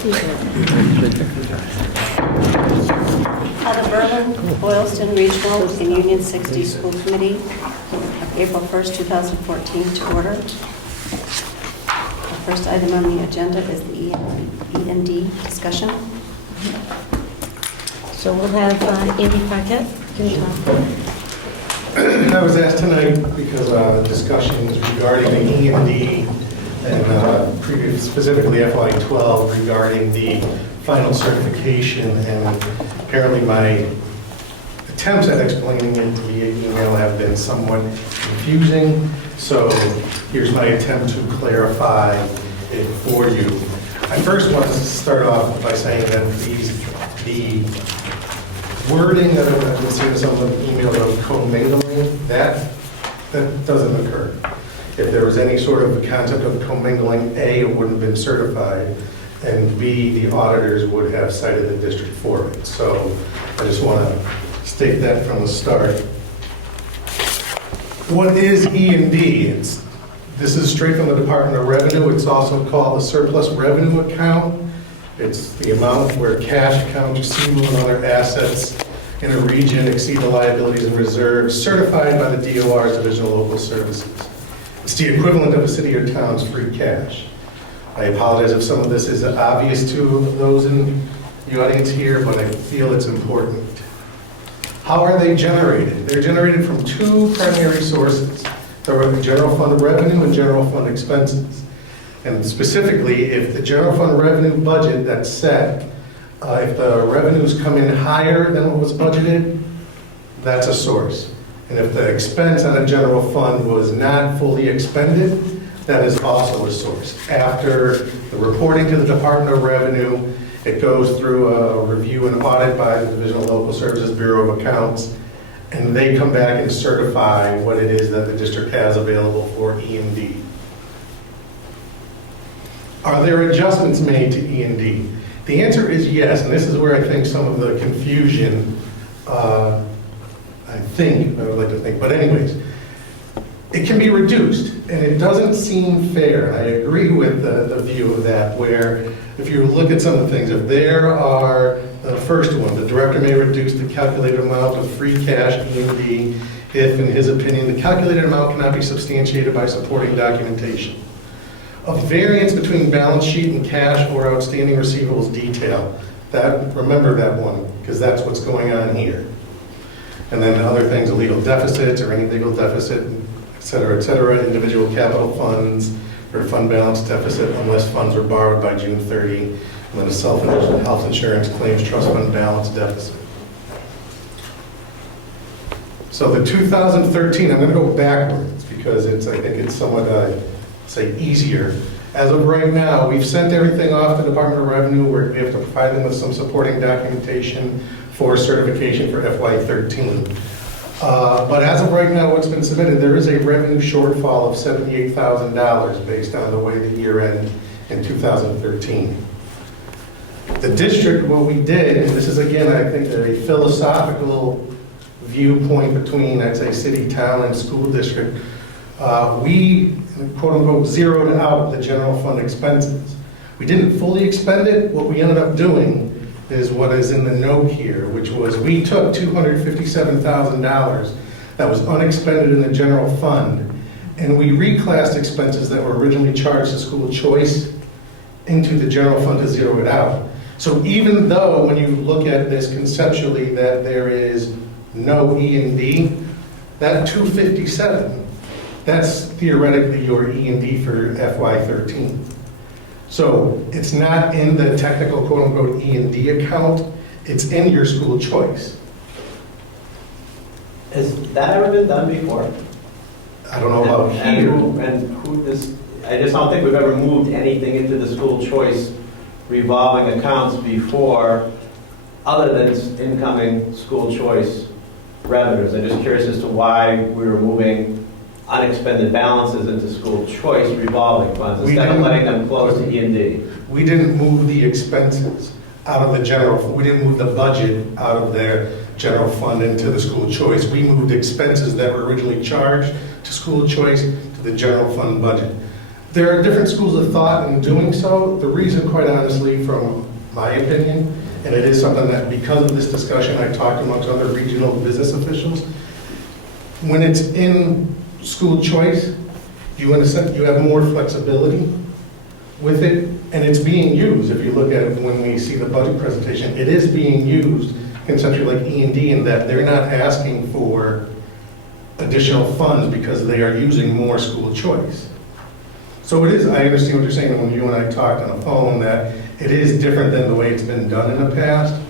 The Berlin, Boylston Regional and Union 60 School Committee, April 1st, 2014, to order. The first item on the agenda is the E&D discussion. So we'll have Andy Paquette can talk. I was asked tonight because discussions regarding the E&D and specifically FY12 regarding the final certification, and apparently my attempts at explaining it via email have been somewhat confusing. So here's my attempt to clarify it for you. I first want to start off by saying that the wording that I've been seeing in some of the emails of commingling, that doesn't occur. If there was any sort of a concept of commingling, A, it wouldn't have been certified, and B, the auditors would have cited the district for it. So I just want to state that from the start. What is E&D? This is straight from the Department of Revenue. It's also called the surplus revenue account. It's the amount where cash, accounts receivable, and other assets in a region exceed the liabilities and reserves certified by the DOR's Division of Local Services. It's the equivalent of a city or town's free cash. I apologize if some of this is obvious to those in the audience here, but I feel it's important. How are they generated? They're generated from two primary sources. The general fund revenue and general fund expenses. And specifically, if the general fund revenue budget that's set, if the revenues come in higher than what was budgeted, that's a source. And if the expense on a general fund was not fully expended, that is also a source. After the reporting to the Department of Revenue, it goes through a review and audit by the Division of Local Services Bureau of Accounts, and they come back and certify what it is that the district has available for E&D. Are there adjustments made to E&D? The answer is yes, and this is where I think some of the confusion, I would like to think, but anyways, it can be reduced, and it doesn't seem fair. I agree with the view of that, where if you look at some of the things, if there are, the first one, the director may reduce the calculated amount of free cash E&D if, in his opinion, the calculated amount cannot be substantiated by supporting documentation. A variance between balance sheet and cash or outstanding receivables detail. Remember that one, because that's what's going on here. And then other things, illegal deficits or any legal deficit, et cetera, individual capital funds or fund balance deficit unless funds were borrowed by June 30, and then a self-insured health insurance claims trust fund balance deficit. So the 2013, I'm going to go backwards because I think it's somewhat, say, easier. As of right now, we've sent everything off to the Department of Revenue where we have to provide them with some supporting documentation for certification for FY13. But as of right now, what's been submitted, there is a revenue shortfall of $78,000 based on the way the year ended in 2013. The district, what we did, and this is again, I think, a philosophical viewpoint between, I'd say, city, town, and school district, we, quote unquote, zeroed out the general fund expenses. We didn't fully expend it. What we ended up doing is what is in the note here, which was we took $257,000 that was unexpended in the general fund, and we reclassed expenses that were originally charged to school choice into the general fund to zero it out. So even though when you look at this conceptually that there is no E&D, that 257, that's theoretically your E&D for FY13. So it's not in the technical quote-unquote E&D account, it's in your school choice. Has that ever been done before? I don't know about here. I just don't think we've ever moved anything into the school choice revolving accounts before, other than incoming school choice revenues. I'm just curious as to why we were moving unexpended balances into school choice revolving funds instead of letting them close to E&D. We didn't move the expenses out of the general, we didn't move the budget out of their general fund into the school choice. We moved expenses that were originally charged to school choice to the general fund budget. There are different schools of thought in doing so. The reason, quite honestly, from my opinion, and it is something that because of this discussion, I talked amongst other regional business officials, when it's in school choice, you have more flexibility with it, and it's being used. If you look at it when we see the budget presentation, it is being used conceptually like E&D in that they're not asking for additional funds because they are using more school choice. So it is, I understand what you're saying when you and I talked on the phone, that it is different than the way it's been done in the past,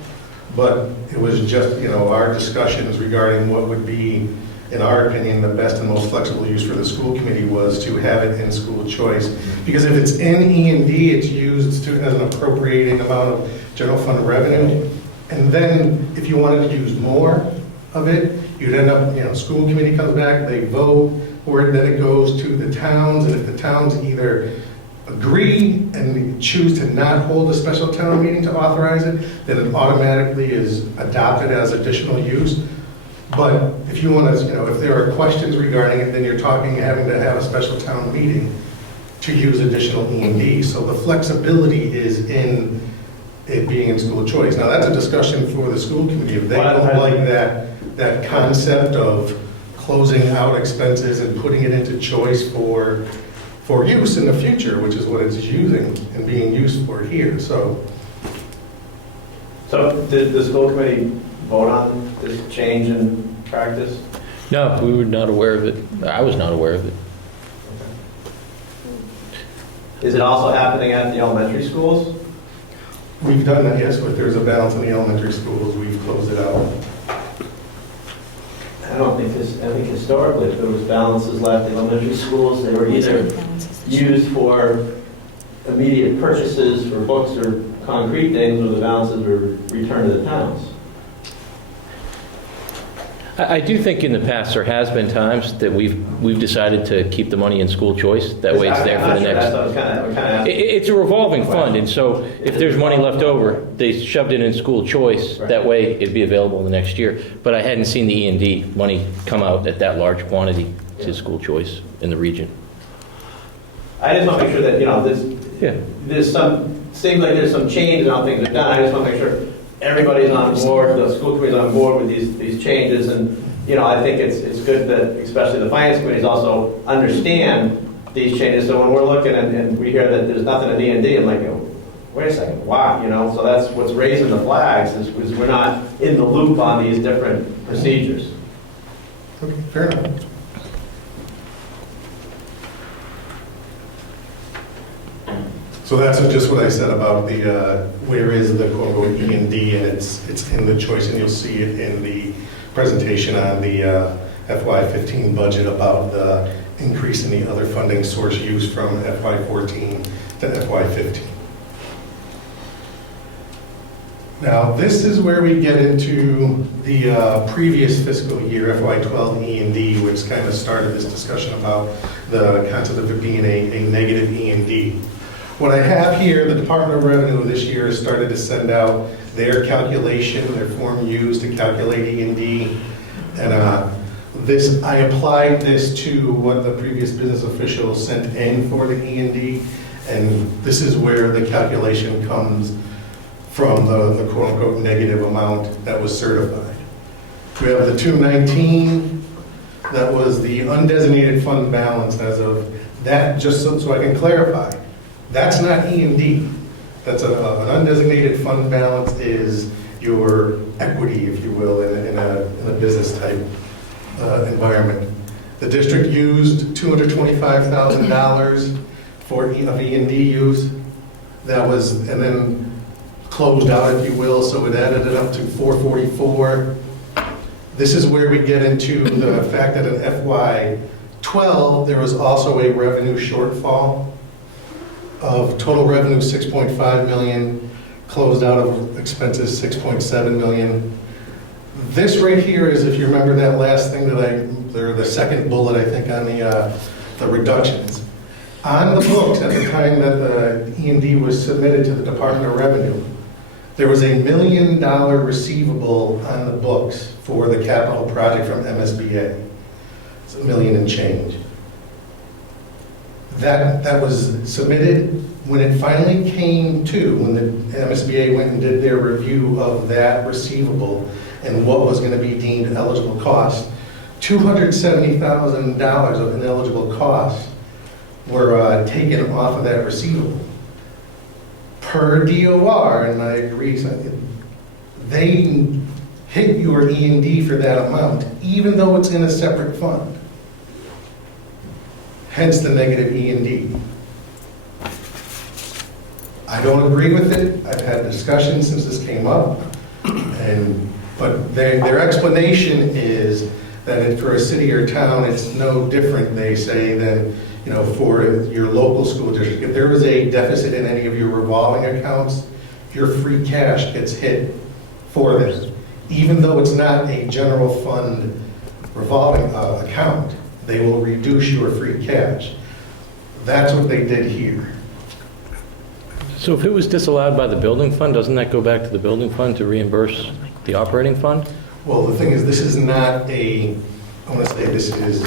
but it was just, our discussions regarding what would be, in our opinion, the best and most flexible use for the school committee was to have it in school choice. Because if it's in E&D, it's used as an appropriating amount of general fund revenue. And then if you wanted to use more of it, you'd end up, school committee comes back, they vote for it, then it goes to the towns, and if the towns either agree and choose to not hold a special town meeting to authorize it, then it automatically is adopted as additional use. But if you want to, if there are questions regarding it, then you're having to have a special town meeting to use additional E&D. So the flexibility is in it being in school choice. Now, that's a discussion for the school committee. If they don't like that concept of closing out expenses and putting it into choice for use in the future, which is what it's using and being used for here. So did the school committee vote on this change in practice? No, we were not aware of it. I was not aware of it. Is it also happening at the elementary schools? we've done that, yes, but there's a balance in the elementary schools. We've closed it out. I think historically, if there was balances left in elementary schools, they were either used for immediate purchases for books or concrete things, or the balances were returned to the towns. I do think in the past there has been times that we've decided to keep the money in school choice. That way it's there for the next. It's a revolving fund, and so if there's money left over, they shoved it in school choice. Right. That way it'd be available the next year. But I hadn't seen the E&D money come out at that large quantity to school choice in the region. I just want to make sure that, there's some, seems like there's some change in how things are done. I just want to make sure everybody's on board, the school committee's on board with these changes, and, I think it's good that especially the finance committees also understand these changes. So when we're looking and we hear that there's nothing in E&D, I'm like, wait a second, why? So that's what's raising the flags, is we're not in the loop on these different procedures. Okay, fair enough. So that's just what I said about the, where is the quote-unquote E&D, and it's in the choice, and you'll see it in the presentation on the FY15 budget about the increase in the other funding source used from FY14 to FY15. Now, this is where we get into the previous fiscal year, FY12 E&D, which kind of started this discussion about the concept of it being a negative E&D. What I have here, the Department of Revenue this year has started to send out their calculation, their form used to calculate E&D. And I applied this to what the previous business officials sent in for the E&D. And this is where the calculation comes from, the quote-unquote negative amount that was certified. We have the 219, that was the undesignated fund balance as of that, just so I can clarify. That's not E&D. That's an undesignated fund balance is your equity, if you will, in a business type environment. The district used $225,000 of E&D use. That was, and then closed out, if you will, so it added it up to 444. This is where we get into the fact that in FY12, there was also a revenue shortfall of total revenue 6.5 million, closed out of expenses 6.7 million. This right here is, if you remember that last thing the second bullet, I think, on the reductions. On the books, at the time that the E&D was submitted to the Department of Revenue, there was $1 million receivable on the books for the capital project from MSBA. It's $1 million and change. that was submitted. When it finally came to, when the MSBA went and did their review of that receivable and what was going to be deemed eligible cost, $270,000 of ineligible costs were taken off of that receivable. Per DOR, and I agree, they hit your E&D for that amount, even though it's in a separate fund. Hence the negative E&D. I don't agree with it. I've had discussions since this came up, but their explanation is that for a city or town, it's no different, they say, than for your local school district. If there is a deficit in any of your revolving accounts, your free cash gets hit for this. Even though it's not a general fund revolving account, they will reduce your free cash. That's what they did here. So if it was disallowed by the building fund, doesn't that go back to the building fund to reimburse the operating fund? Well, the thing is, this is not I want to say this is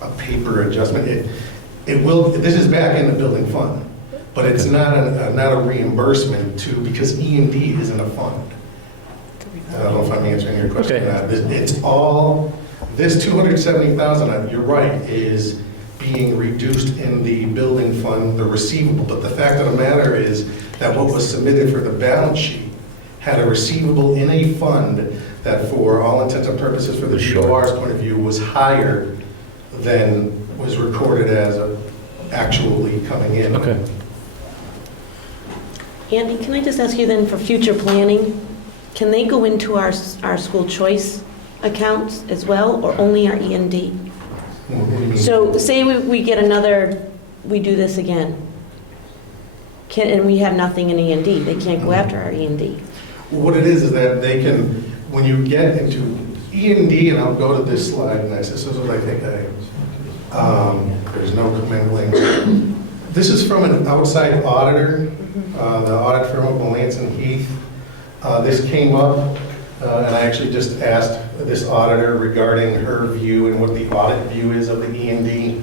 a paper adjustment. This is back in the building fund, but it's not a reimbursement because E&D isn't a fund. I don't know if I'm answering your question or not. It's all, this $270,000, you're right, is being reduced in the building fund, the receivable. But the fact of the matter is that what was submitted for the balance sheet had a receivable in a fund that, for all intents and purposes, for the DOR's point of view, was higher than was recorded as actually coming in. Okay. Andy, can I just ask you then, for future planning, can they go into our school choice accounts as well, or only our E&D? What do you mean? So say we get we do this again, and we have nothing in E&D, they can't go after our E&D. What it is that they can, when you get into E&D, and I'll go to this slide next, this is what I think there's no commingling. This is from an outside auditor, the audit firm of Lance and Heath. This came up, and I actually just asked this auditor regarding her view and what the audit view is of the E&D.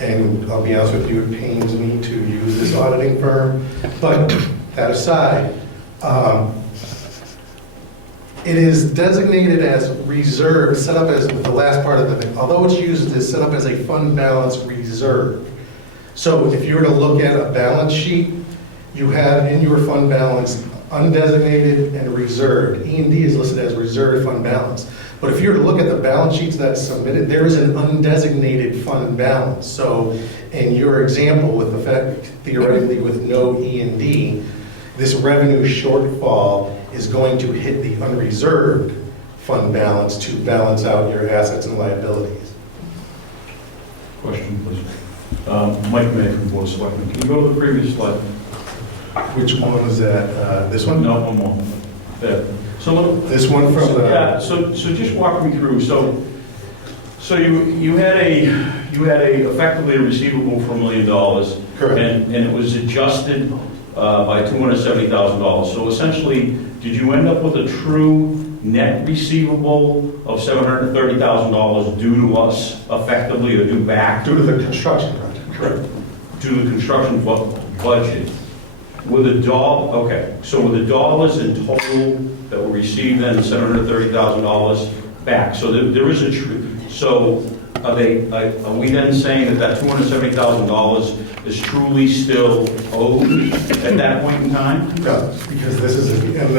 And I'll be honest with you, it pains me to use this auditing firm. But that aside, it is designated as reserve, set up as the last part of the thing. Although it's used as set up as a fund balance reserve. So if you were to look at a balance sheet, you have in your fund balance undesignated and reserved. E&D is listed as reserved fund balance. But if you were to look at the balance sheets that's submitted, there is an undesignated fund balance. So in your example, with the fact, theoretically, with no E&D, this revenue shortfall is going to hit the unreserved fund balance to balance out your assets and liabilities. Question, please. Mike May from Board of Selectmen. Can you go to the previous slide? Which one was that? This one? No, one more. There. So This one from the... Yeah, so just walk me through. So you had effectively a receivable for $1 million. Correct. And it was adjusted by $270,000. So essentially, did you end up with a true net receivable of $730,000 due to us effectively, or due back? Due to the construction project. Correct. Due to the construction budget. With the so with the dollars in total that were received, then $730,000 back. So there is a so are we then saying that $270,000 is truly still owed at that point in time? No, because this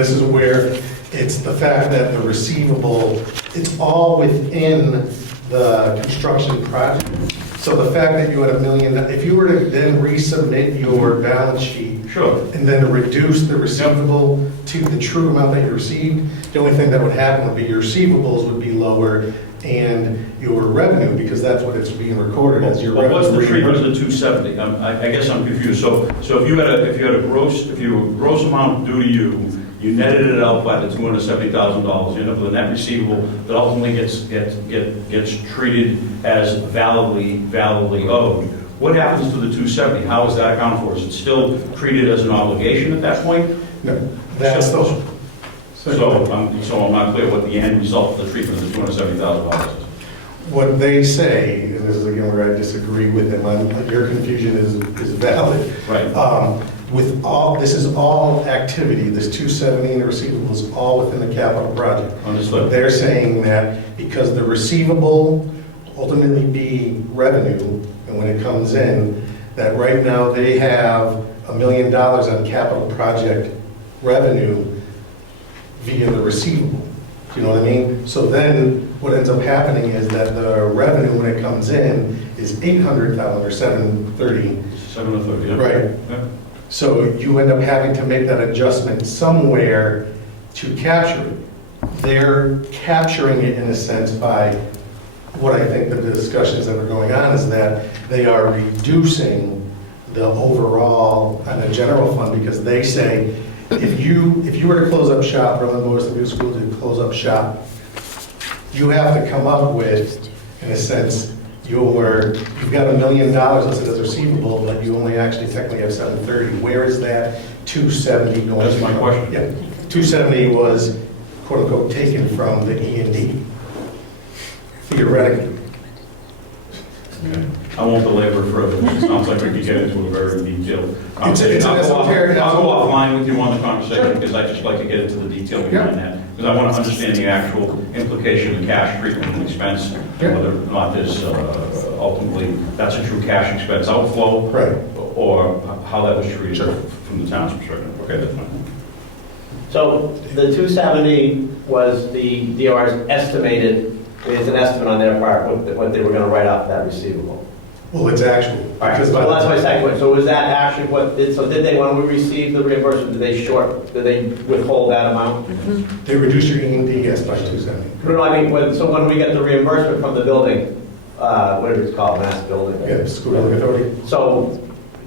is where it's the fact that the receivable, it's all within the construction project. So the fact that you had $1 million, if you were to then resubmit your balance sheet, Sure. and then to reduce the receivable to the true amount that you received, the only thing that would happen would be your receivables would be lower and your revenue, because that's what it's being recorded as your revenue. What's the treatment of the 270? I guess I'm confused. So if you had a gross amount due to you, you netted it out by the $270,000. You end up with a net receivable that ultimately gets treated as validly owed. What happens to the 270? How is that accounted for? Is it still treated as an obligation at that point? No, that's So I'm not clear what the end result of the treatment of the $270,000 is. what they say, and this is again where I disagree with them, your confusion is valid. Right. With all, this is all activity, this 270 in the receivable is all within the capital project. Understood. They're saying that because the receivable ultimately be revenue, and when it comes in, that right now they have $1 million on capital project revenue via the receivable. Do you know what I mean? So then what ends up happening is that the revenue when it comes in is 800,000 or 730. 730, yeah. Right. Yeah. So you end up having to make that adjustment somewhere to capture it. They're capturing it in a sense by what I think the discussions that are going on is that they are reducing the overall on the general fund because they say if you were to close up shop, Berlin Boys View School to close up shop, you have to come up with, in a sense, you've got $1 million listed as receivable, but you only actually technically have 730. Where is that 270 going? That's my question. Yeah, 270 was quote unquote taken from the E&D, theoretically. Okay. I won't belabor further. It sounds like we could get into a very detailed conversation. It's an esoteric- I'll go offline with you on the conversation because I just like to get into the detail behind that. Because I want to understand the actual implication of cash treatment and expense, Yeah. whether or not there's ultimately, that's a true cash expense outflow. Right. Or how that was treated Sure. from the town's perspective. Okay, that's fine. So the 270 was the DOR's estimated, it's an estimate on their part, what they were going to write off that receivable. Well, it's actual. All right, so that's my second question. So was that actually did they, when we received the reimbursement, did they withhold that amount? They reduced your E&D, yes, by 270. No, I mean, so when we get the reimbursement from the building, whatever it's called, Mass Building. Yeah, school building authority. So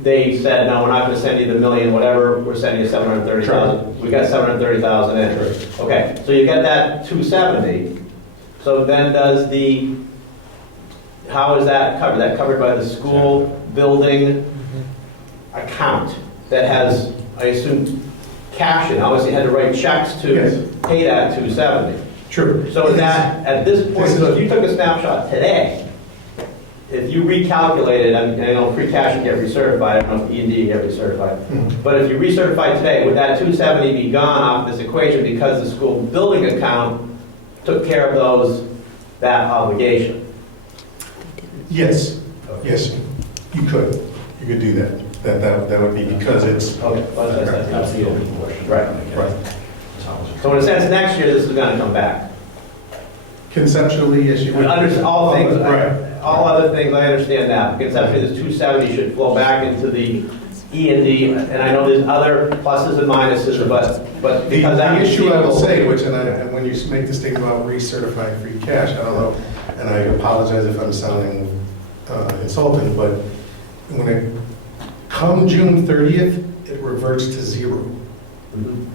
they said, no, we're not going to send you the million, whatever, we're sending you 730,000. We got 730,000 in. Okay, so you get that 270. So then how is that covered? That covered by the school building account that has, I assume, cash in. Obviously, had to write checks to Yes. pay that 270. True. So is that, at this point, so if you took a snapshot today, if you recalculated, I know free cash would get recertified, I don't know if E&D get recertified, but if you recertify today, would that 270 be gone off this equation because the school building account took care of that obligation? Yes, yes, you could. You could do that. That would be because it's. Okay, well, That's the open portion. Right. Right. So in a sense, next year, this is going to come back. Conceptually, yes, you would. All things, Right. all other things, I understand that. Conceptually, this 270 should flow back into the E&D, and I know there's other pluses and minuses, but because that The issue I will receivable- say, and when you make the statement about recertifying free cash, I don't know, and I apologize if I'm sounding insulting, but when it come June 30th, it reverts to zero. Mhm.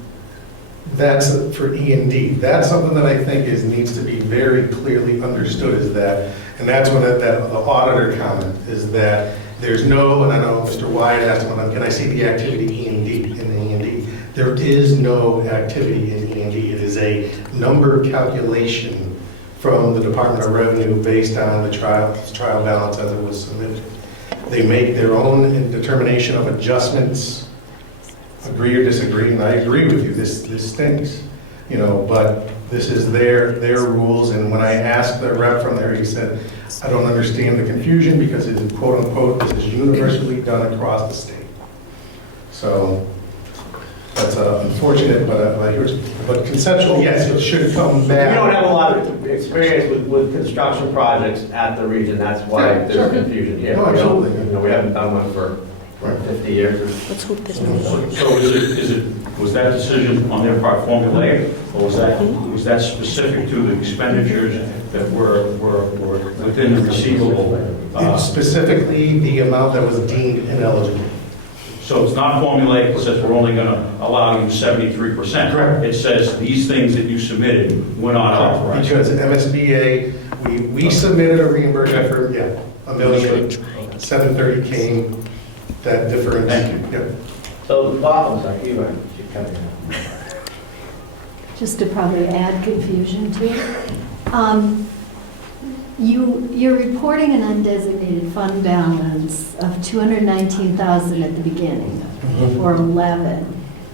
That's for E&D. That's something that I think needs to be very clearly understood is that, and that's when the auditor comment is that there's no, and I know Mr. Wyatt asked one, can I see the activity in the E&D? There is no activity in E&D. It is a number calculation from the Department of Revenue based on the trial balance as it was submitted. They make their own determination of adjustments, agree or disagree, and I agree with you, this stinks, but this is their rules, and when I asked the rep from there, he said, I don't understand the confusion because it is quote unquote, this is universally done across the state. So, that's unfortunate, but conceptually, yes, it should come back. We don't have a lot of experience with construction projects at the region, that's why Yeah, there's sure. confusion here. No, We don't- absolutely. We haven't done one for 50 years. Let's hope there's no more. So was that decision on their part formulaic, or was that specific to the expenditures that were within the receivable? It's specifically the amount that was deemed ineligible. So it's not formulaic, it says we're only going to allow you 73%. Correct. It says these things that you submitted were not authorized. Because MSBA, we submitted a reimbursement for, $1 million, 730 came, that difference. Thank you. Yep. So the bottom, sorry, you were coming in. Just to probably add confusion to it. You're reporting an undesignated fund balance of 219,000 at the beginning, or 11,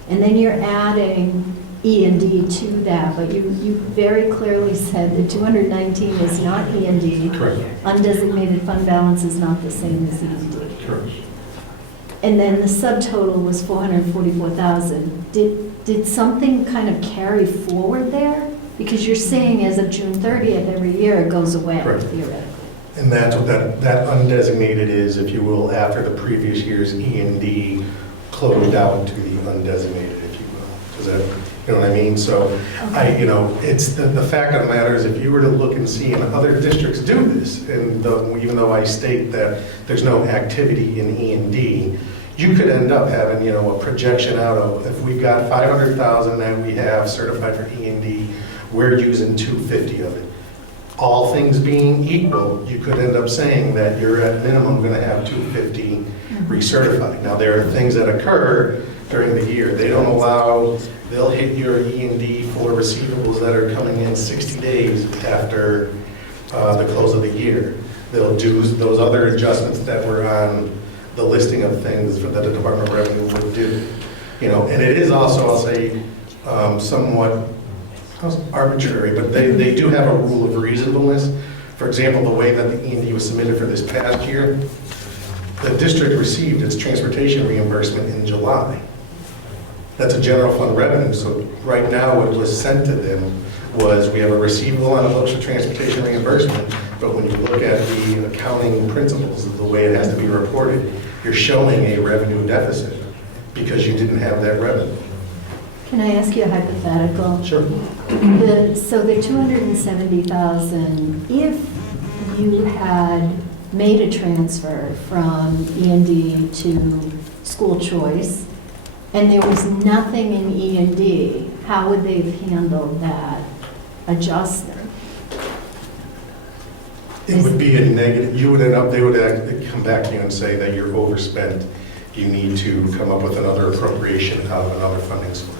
and then you're adding E&D to that, but you very clearly said that 219 is not E&D. Correct. Undesignated fund balance is not the same as E&D. Correct. And then the subtotal was 444,000. Did something kind of carry forward there? Because you're saying as of June 30th, every year it goes away Correct. theoretically. And that's what that undesignated is, if you will, after the previous year's E&D closed out to the undesignated, if you will. Does that, you know what I mean? So it's the fact of the matter is, if you were to look and see, and other districts do this, and even though I state that there's no activity in E&D, you could end up having, a projection out of, if we've got 500,000 that we have certified for E&D, we're using 250 of it. All things being equal, you could end up saying that you're at minimum going to have 250 recertified. Now, there are things that occur during the year. They don't allow, they'll hit your E&D for receivables that are coming in 60 days after the close of the year. They'll do those other adjustments that were on the listing of things that the Department of Revenue would do. And it is also, I'll say, somewhat arbitrary, but they do have a rule of reasonableness. For example, the way that the E&D was submitted for this past year, the district received its transportation reimbursement in July. That's a general fund revenue, so right now what was sent to them was, we have a receivable on the books for transportation reimbursement, but when you look at the accounting principles of the way it has to be reported, you're showing a revenue deficit because you didn't have that revenue. Can I ask you a hypothetical? Sure. So the 270,000, if you had made a transfer from E&D to school choice, and there was nothing in E&D, how would they have handled that adjustment? It would be a negative, they would actually come back to you and say that you're overspent. You need to come up with another appropriation out of another funding source.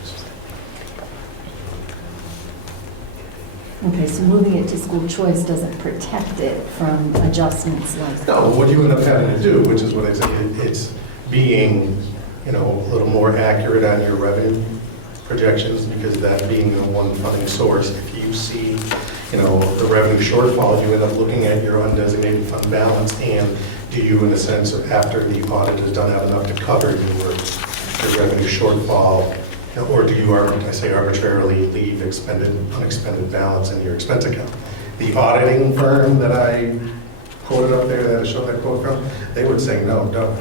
Okay, so moving it to school choice doesn't protect it from adjustments like that? No, what you end up having to do, which is what I said, it's being, a little more accurate on your revenue projections, because that being the one funding source, if you see, the revenue shortfall, you end up looking at your undesignated fund balance, and do you, in a sense, after the audit is done, have enough to cover your revenue shortfall, or do you, arbitrarily leave unexpended balance in your expense account? The auditing firm that I quoted up there, that I showed that quote from, they would say, no, don't.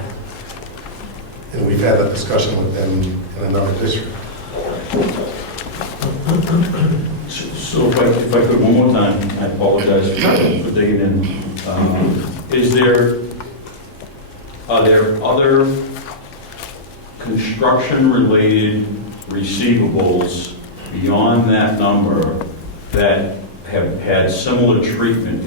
And we've had that discussion with them in another district. So if I could one more time, I apologize for digging in. Are there other construction-related receivables beyond that number that have had similar treatment?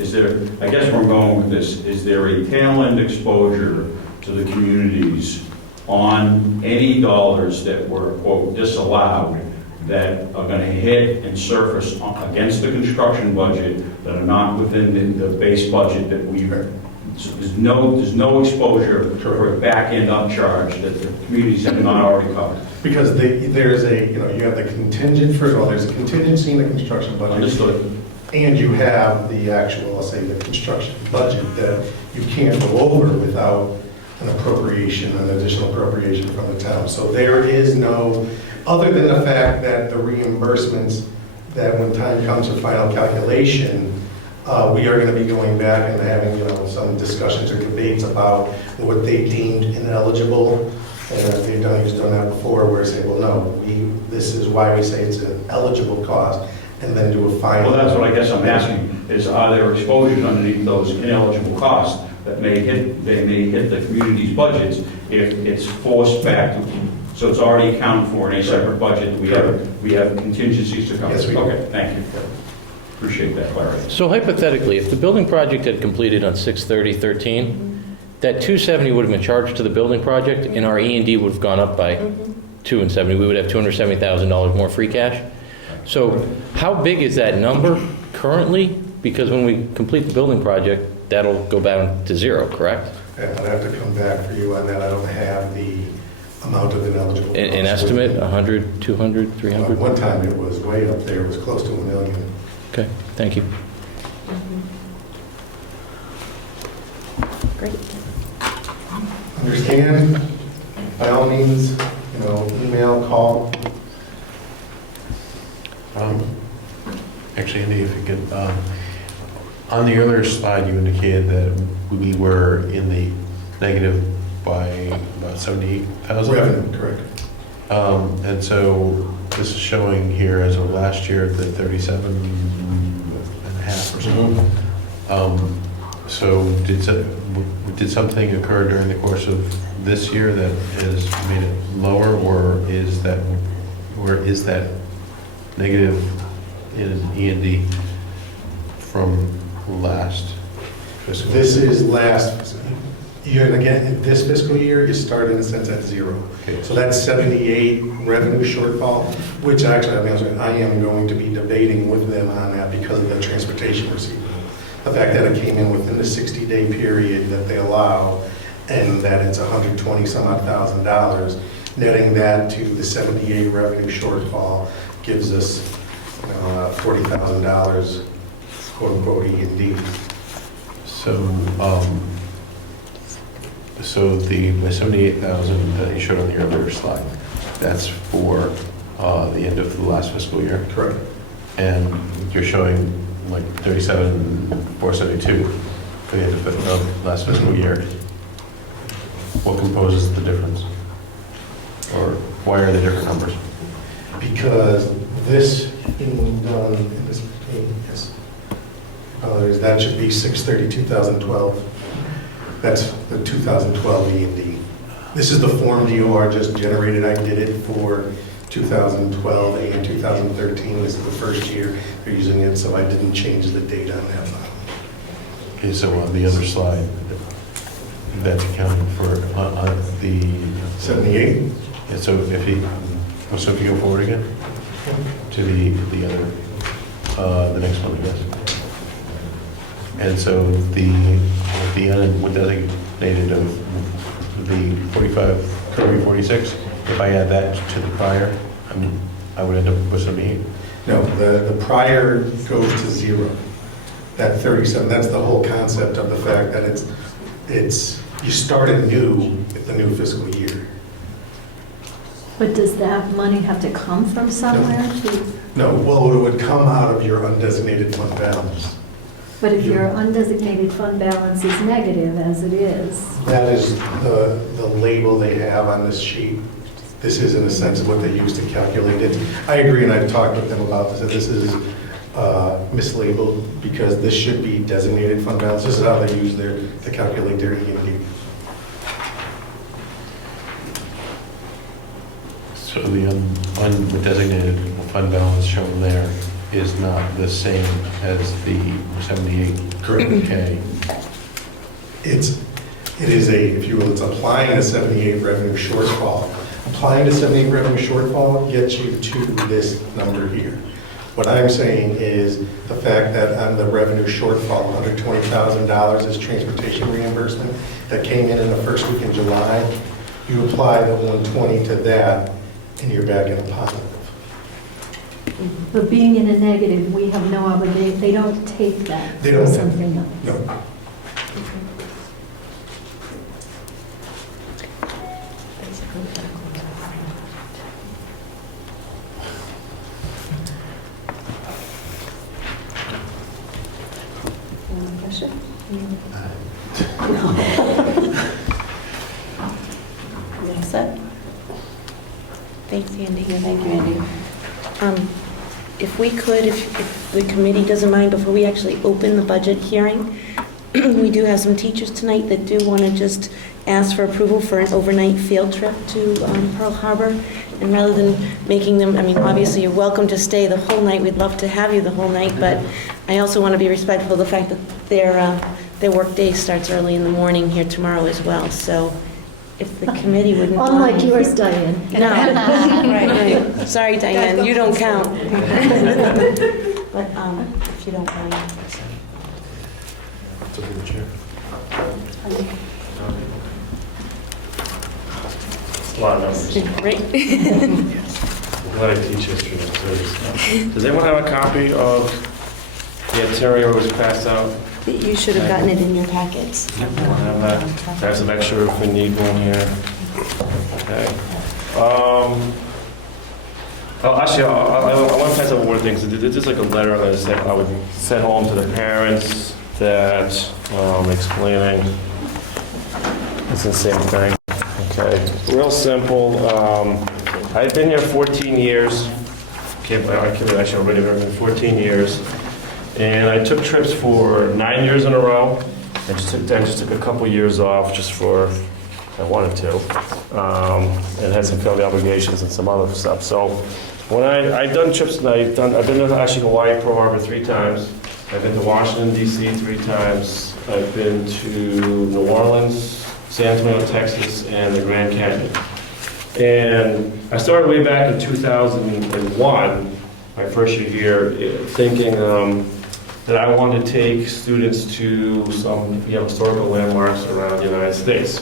I guess where I'm going with this, is there a tail-end exposure to the communities on any dollars that were, quote, disallowed, that are going to hit and surface against the construction budget that are not within the base budget that we heard? So there's no exposure for a back-end upcharge that the communities have not already covered. Because there's you have the contingent, first of all, there's a contingency in the construction budget. Understood. And you have the actual, I'll say, the construction budget that you can't go over without an additional appropriation from the town. So there is no, other than the fact that the reimbursements, that when time comes for final calculation, we are going to be going back and having, some discussions or debates about what they deemed ineligible. And they've done that before, where they say, well, no, this is why we say it's an eligible cost, and then do a final. Well, that's what I guess I'm asking, is are there exposures underneath those ineligible costs that may hit the community's budgets if it's forced back to, so it's already accounted for in a separate budget? We have contingencies to cover. Yes, we do. Okay, thank you. Appreciate that clarity. So hypothetically, if the building project had completed on 6/30/13, that 270 would have been charged to the building project, and our E&D would have gone up by 270. We would have $270,000 more free cash. So how big is that number currently Because when we complete the building project, that'll go down to zero, correct? Yeah, I'd have to come back for you on that. I don't have the amount of ineligible. An estimate, 100, 200, 300? One time it was way up there, it was close to $1 million. Okay, thank you. Great. Understand, by all means, email, call. Actually, Andy, if you could, on the earlier slide, you indicated that we were in the negative by about 78,000. Revenue, correct. And so this is showing here as of last year, the 37 and a half or so. So did something occur during the course of this year that has made it lower, or is that negative in E&D from last fiscal year? This is last year, and again, this fiscal year, you start in a sense at zero. Okay. So that's 78 revenue shortfall, which actually, I am going to be debating with them on that because of the transportation receivable. The fact that it came in within the 60-day period that they allow, and that it's 120 some odd $1,000, netting that to the 78 revenue shortfall gives us $40,000, quote unquote, E&D. So the 78,000 that you showed on the earlier slide, that's for the end of the last fiscal year? Correct. And you're showing like 37,472 for the end of last fiscal year. What composes the difference? Or why are they different numbers? Because this being done in this, yes, that should be 6/30/2012. That's the 2012 E&D. This is the Form DOR just generated. I did it for 2012 and 2013. This is the first year they're using it, so I didn't change the date on that file. Okay, so on the other slide, that's accounting for the 78? Yeah, so if you go forward again to the other, the next one, I guess. And so the undesignated of the 45, currently 46, if I add that to the prior, I would end up with 78. No, the prior goes to zero. That 37, that's the whole concept of the fact that you start anew with the new fiscal year. But does that money have to come from somewhere? No, well, it would come out of your undesignated fund balance. But if your undesignated fund balance is negative, as it is, That is the label they have on this sheet. This is in a sense what they use to calculate it. I agree, and I've talked with them about this, that this is mislabeled because this should be designated fund balance. This is how they use to calculate their E&D. So the undesignated fund balance shown there is not the same as the 78. Correct. Okay. It is if you will, it's applying a 78 revenue shortfall. Applying a 78 revenue shortfall gets you to this number here. What I'm saying is the fact that on the revenue shortfall, $120,000 is transportation reimbursement that came in the first week in July. You apply the 120 to that, and you're back in a positive. but being in a negative, we have no obligation, they don't take that They for don't. something else. No. Any more question? You all set? Thanks, Andy. Yeah, thank you, Andy. If we could, if the committee doesn't mind, before we actually open the budget hearing, we do have some teachers tonight that do want to just ask for approval for an overnight field trip to Pearl Harbor. And rather than making them, obviously you're welcome to stay the whole night. We'd love to have you the whole night, but I also want to be respectful of the fact that their work day starts early in the morning here tomorrow as well. So if the committee wouldn't mind. Unlike yours, Diane. No. Right. Sorry, Diane, you don't count. But if you don't mind. Through the chair. A lot of numbers. Right? I'm glad I teach history. So does anyone have a copy of the itinerary that was passed out? You should have gotten it in your packets. Anyone have that? There's some extra if we need one here. Okay. Oh, actually, I want to pass out one thing. So this is like a letter I would send home to the parents that explaining. It's the same thing. Okay. Real simple. I've been here 14 years. I can't actually already been 14 years. And I took trips for 9 years in a row. And just took a couple years off just for, I wanted to. And had some family obligations and some other stuff. So when I've done trips, I've been to actually Hawaii, Pearl Harbor 3 times. I've been to Washington, D.C. 3 times. I've been to New Orleans, San Antonio, Texas, and the Grand Canyon. And I started way back in 2001, my first year here, thinking that I wanted to take students to some historical landmarks around the United States.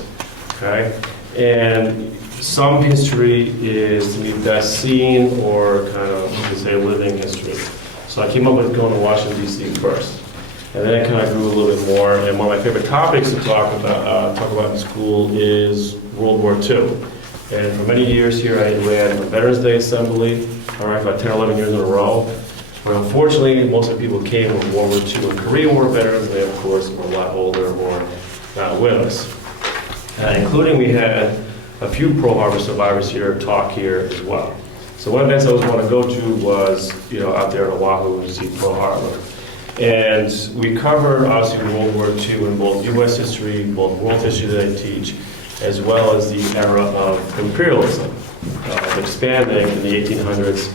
Okay? And some history is to me best seen or kind of, you could say, living history. So I came up with going to Washington, D.C. first. And then it kind of grew a little bit more. And one of my favorite topics to talk about in school is World War II. And for many years here, I ran a Veterans Day Assembly, all right, about 10 or 11 years in a row. But unfortunately, most of the people came from World War II and Korean War veterans. They, of course, were a lot older or not with us. Including we had a few Pearl Harbor survivors here talk here as well. So one event I was going to go to was, out there in Oahu to see Pearl Harbor. And we cover, obviously, World War II in both U.S. history, both world history that I teach, as well as the era of imperialism, expanding in the 1800s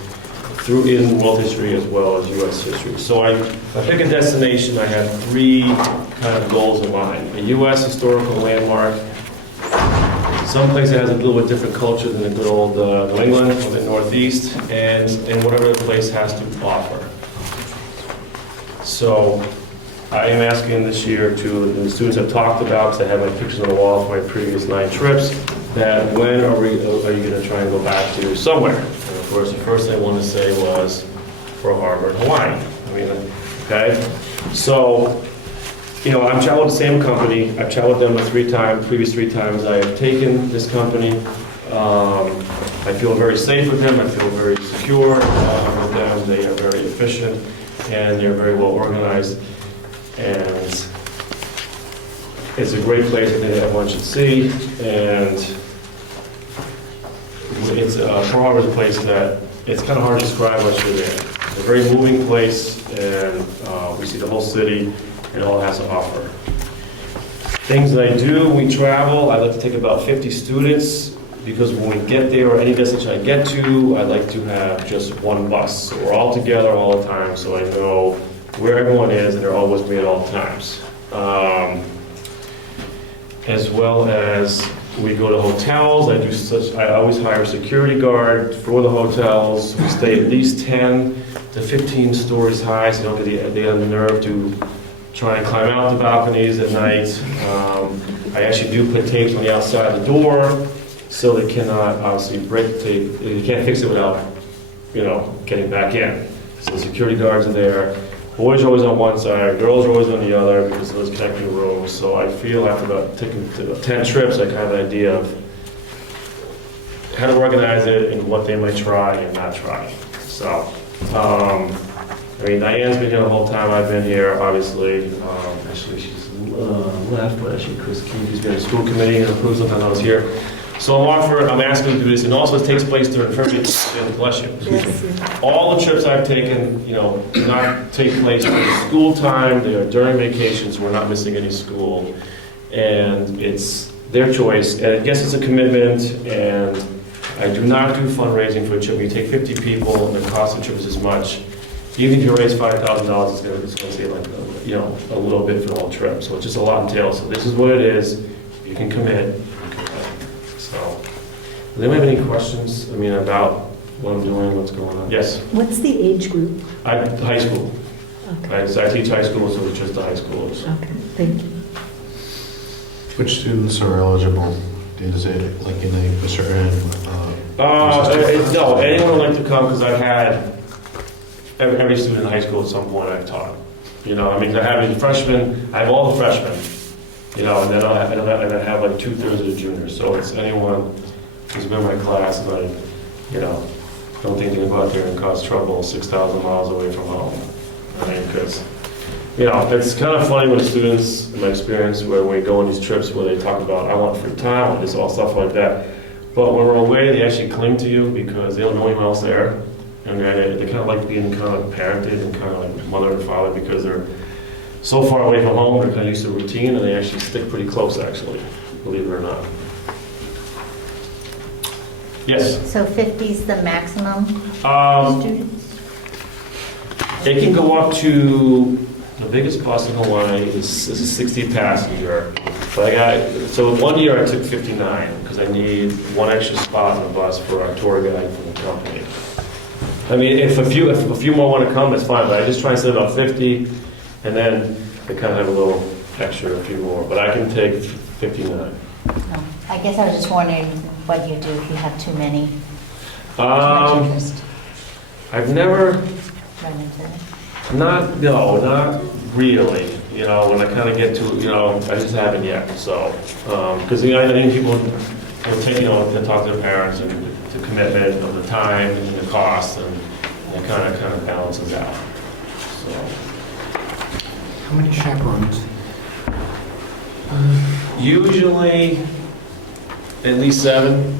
through in world history as well as U.S. history. So I pick a destination, I have 3 kind of goals in mind. A U.S. historical landmark, someplace that has a little bit different culture than the good old New England or the Northeast, and whatever the place has to offer. So I am asking this year to, the students have talked about, because I have my pictures on the wall from my previous 9 trips, that when are you going to try and go back to somewhere? And of course, the first thing I wanted to say was Pearl Harbor and Hawaii. Okay? So, I've traveled with the same company. I've traveled with them previous 3 times. I have taken this company. I feel very safe with them. I feel very secure with them. They are very efficient and they're very well organized. And it's a great place that everyone should see. And it's Pearl Harbor is a place that it's kind of hard to describe once you're there. It's a very moving place, and we see the whole city and all it has to offer. Things that I do when we travel, I like to take about 50 students, because when we get there, or any destination I get to, I like to have just one bus. So we're all together all the time, so I know where everyone is, and they're always with me at all times. As well as we go to hotels. I always hire a security guard for the hotels. We stay at least 10 to 15 stories high, so they don't get the nerve to try and climb out the balconies at night. I actually do put tapes on the outside of the door, so they cannot obviously break tape. You can't fix it without, getting back in. So the security guards are there. Boys are always on one side, girls are always on the other because of those connecting rooms. So I feel after about taking 10 trips, I kind of have an idea of how to organize it and what they might try and not try. So, Diane's been here the whole time I've been here, obviously. Actually, she's left, but actually Chris King, who's been in the school committee and approved something I was here. So I'm asking to do this, and also it takes place during February, bless you. All the trips I've taken, do not take place during school time. They are during vacation, so we're not missing any school. And it's their choice, and I guess it's a commitment, and I do not do fundraising for a trip. You take 50 people, and the cost of the trip is as much. Even if you raise $5,000, it's going to save like a little bit for the whole trip. So it's just a lot entails. So this is what it is. You can commit. So, does anyone have any questions? About what I'm doing, what's going on? Yes. What's the age group? High school. Okay, So I teach high school, so it's just the high schoolers. okay, thank you. Which students are eligible? Is it like in a certain? No, anyone would like to come, because I've had every student in high school at some point I've taught. You know, I mean, I have freshmen, I have all the freshmen, you know, and then I have like 2/3 of the juniors. So it's anyone who's been in my class, and I, you know, don't think they can go out there and cause trouble 6,000 miles away from home. I mean, because, you know, it's kind of funny with students, in my experience, where we go on these trips where they talk about, I want free time, I want this, all stuff like that. But when we're away, they actually cling to you because they don't know anyone else there. And they kind of like being kind of parented and kind of like mother and father, because they're so far away from home, they're kind of used to routine, and they actually stick pretty close, actually, believe it or not. Yes? So 50 is the maximum students? It can go up to, the biggest bus in Hawaii is 60 passenger. But so one year I took 59 because I need one extra spot on the bus for our tour guide from the company. I mean, if a few more want to come, that's fine, but I just try and set it up 50, and then they kind of have a little extra, a few more. But I can take 59. No. I guess I was just wondering what you do if you have too many, too much interest. I've never, Run into it. not really. You know, when I kind of get to, you know, I just haven't yet. So, because I think people will take, you know, to talk to their parents and the commitment of the time and the cost, and it kind of balances out. So, How many chaperones? usually at least 7,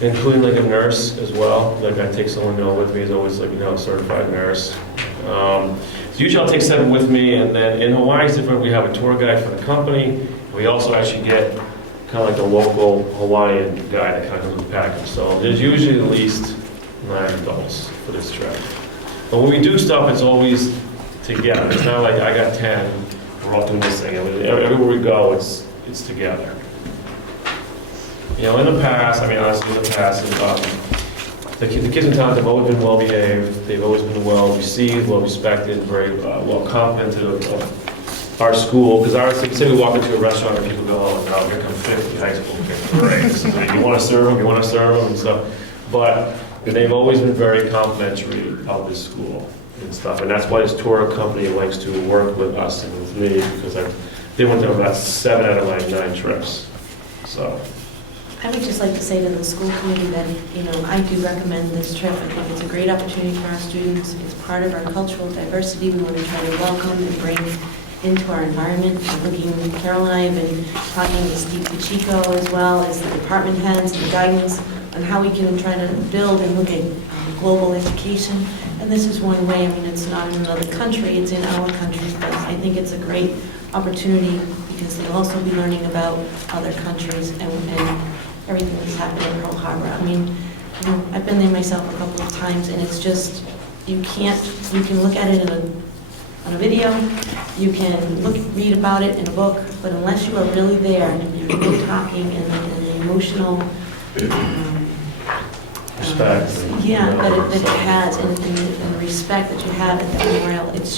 including like a nurse as well. Like I take someone, you know, with me is always like, you know, a certified nurse. So usually I'll take 7 with me, and then in Hawaii it's different. We have a tour guide for the company. We also actually get kind of like a local Hawaiian guy that kind of comes with a package. So there's usually at least 9 adults for this trip. But when we do stuff, it's always together. It's not like I got 10, we're all doing this thing. Everywhere we go, it's together. You know, in the past, I mean, honestly, in the past, the kids in town have always been well behaved. They've always been well received, well respected, very well complimented of our school. Because say we walk into a restaurant and people go, oh, no, here come 50 high school kids. Great. You want to serve them, and stuff. But they've always been very complimentary of this school and stuff. And that's why this tour company likes to work with us and with me, because they went to about 7 out of my 9 trips. So. I would just like to say to the school committee that, you know, I do recommend this trip. I think it's a great opportunity for our students. It's part of our cultural diversity. We want to try to welcome and bring into our environment. Carol and I have been talking to Steve Pacheco as well as the department heads and guidance on how we can try to build and look at global education. And this is one way. I mean, it's not in another country, it's in our country, but I think it's a great opportunity because they'll also be learning about other countries and everything that's happening in Pearl Harbor. I mean, you know, I've been there myself a couple of times, and it's just, you can look at it on a video, you can read about it in a book, but unless you are really there and you're really talking and the emotional Respect. Yeah, that it has, and the respect that you have at the memorial, it's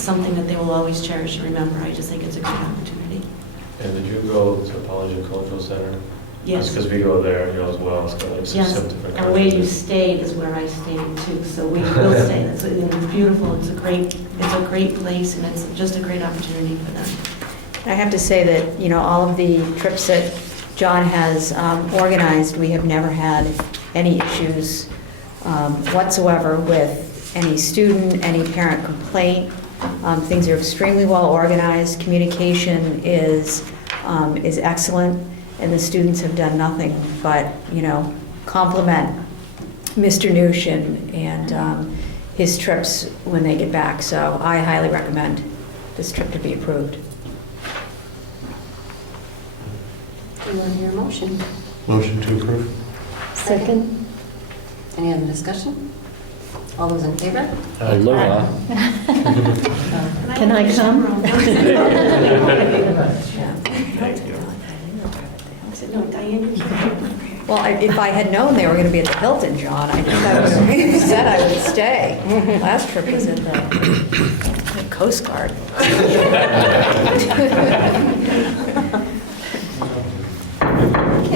something that they will always cherish and remember. I just think it's a good opportunity. And did you go to the College and Cultural Center? Yes. Because we go there, you know, as well. It's got like some Yes, different and where you countries. stayed is where I stayed too, so we will stay. It's beautiful, it's a great place, and it's just a great opportunity for them. I have to say that, you know, all of the trips that John has organized, we have never had any issues whatsoever with any student, any parent complaint. Things are extremely well organized. Communication is excellent, and the students have done nothing but, you know, compliment Mr. Noosh and his trips when they get back. So I highly recommend this trip to be approved. Do you want to hear a motion? Motion to approve? Second? Any other discussion? All those in favor? Aloha. Can I come? I said, no, Diane, you can't. Well, if I had known they were going to be at the Hilton, John, I think I would have said I would stay. Last trip was in the Coast Guard. Okay,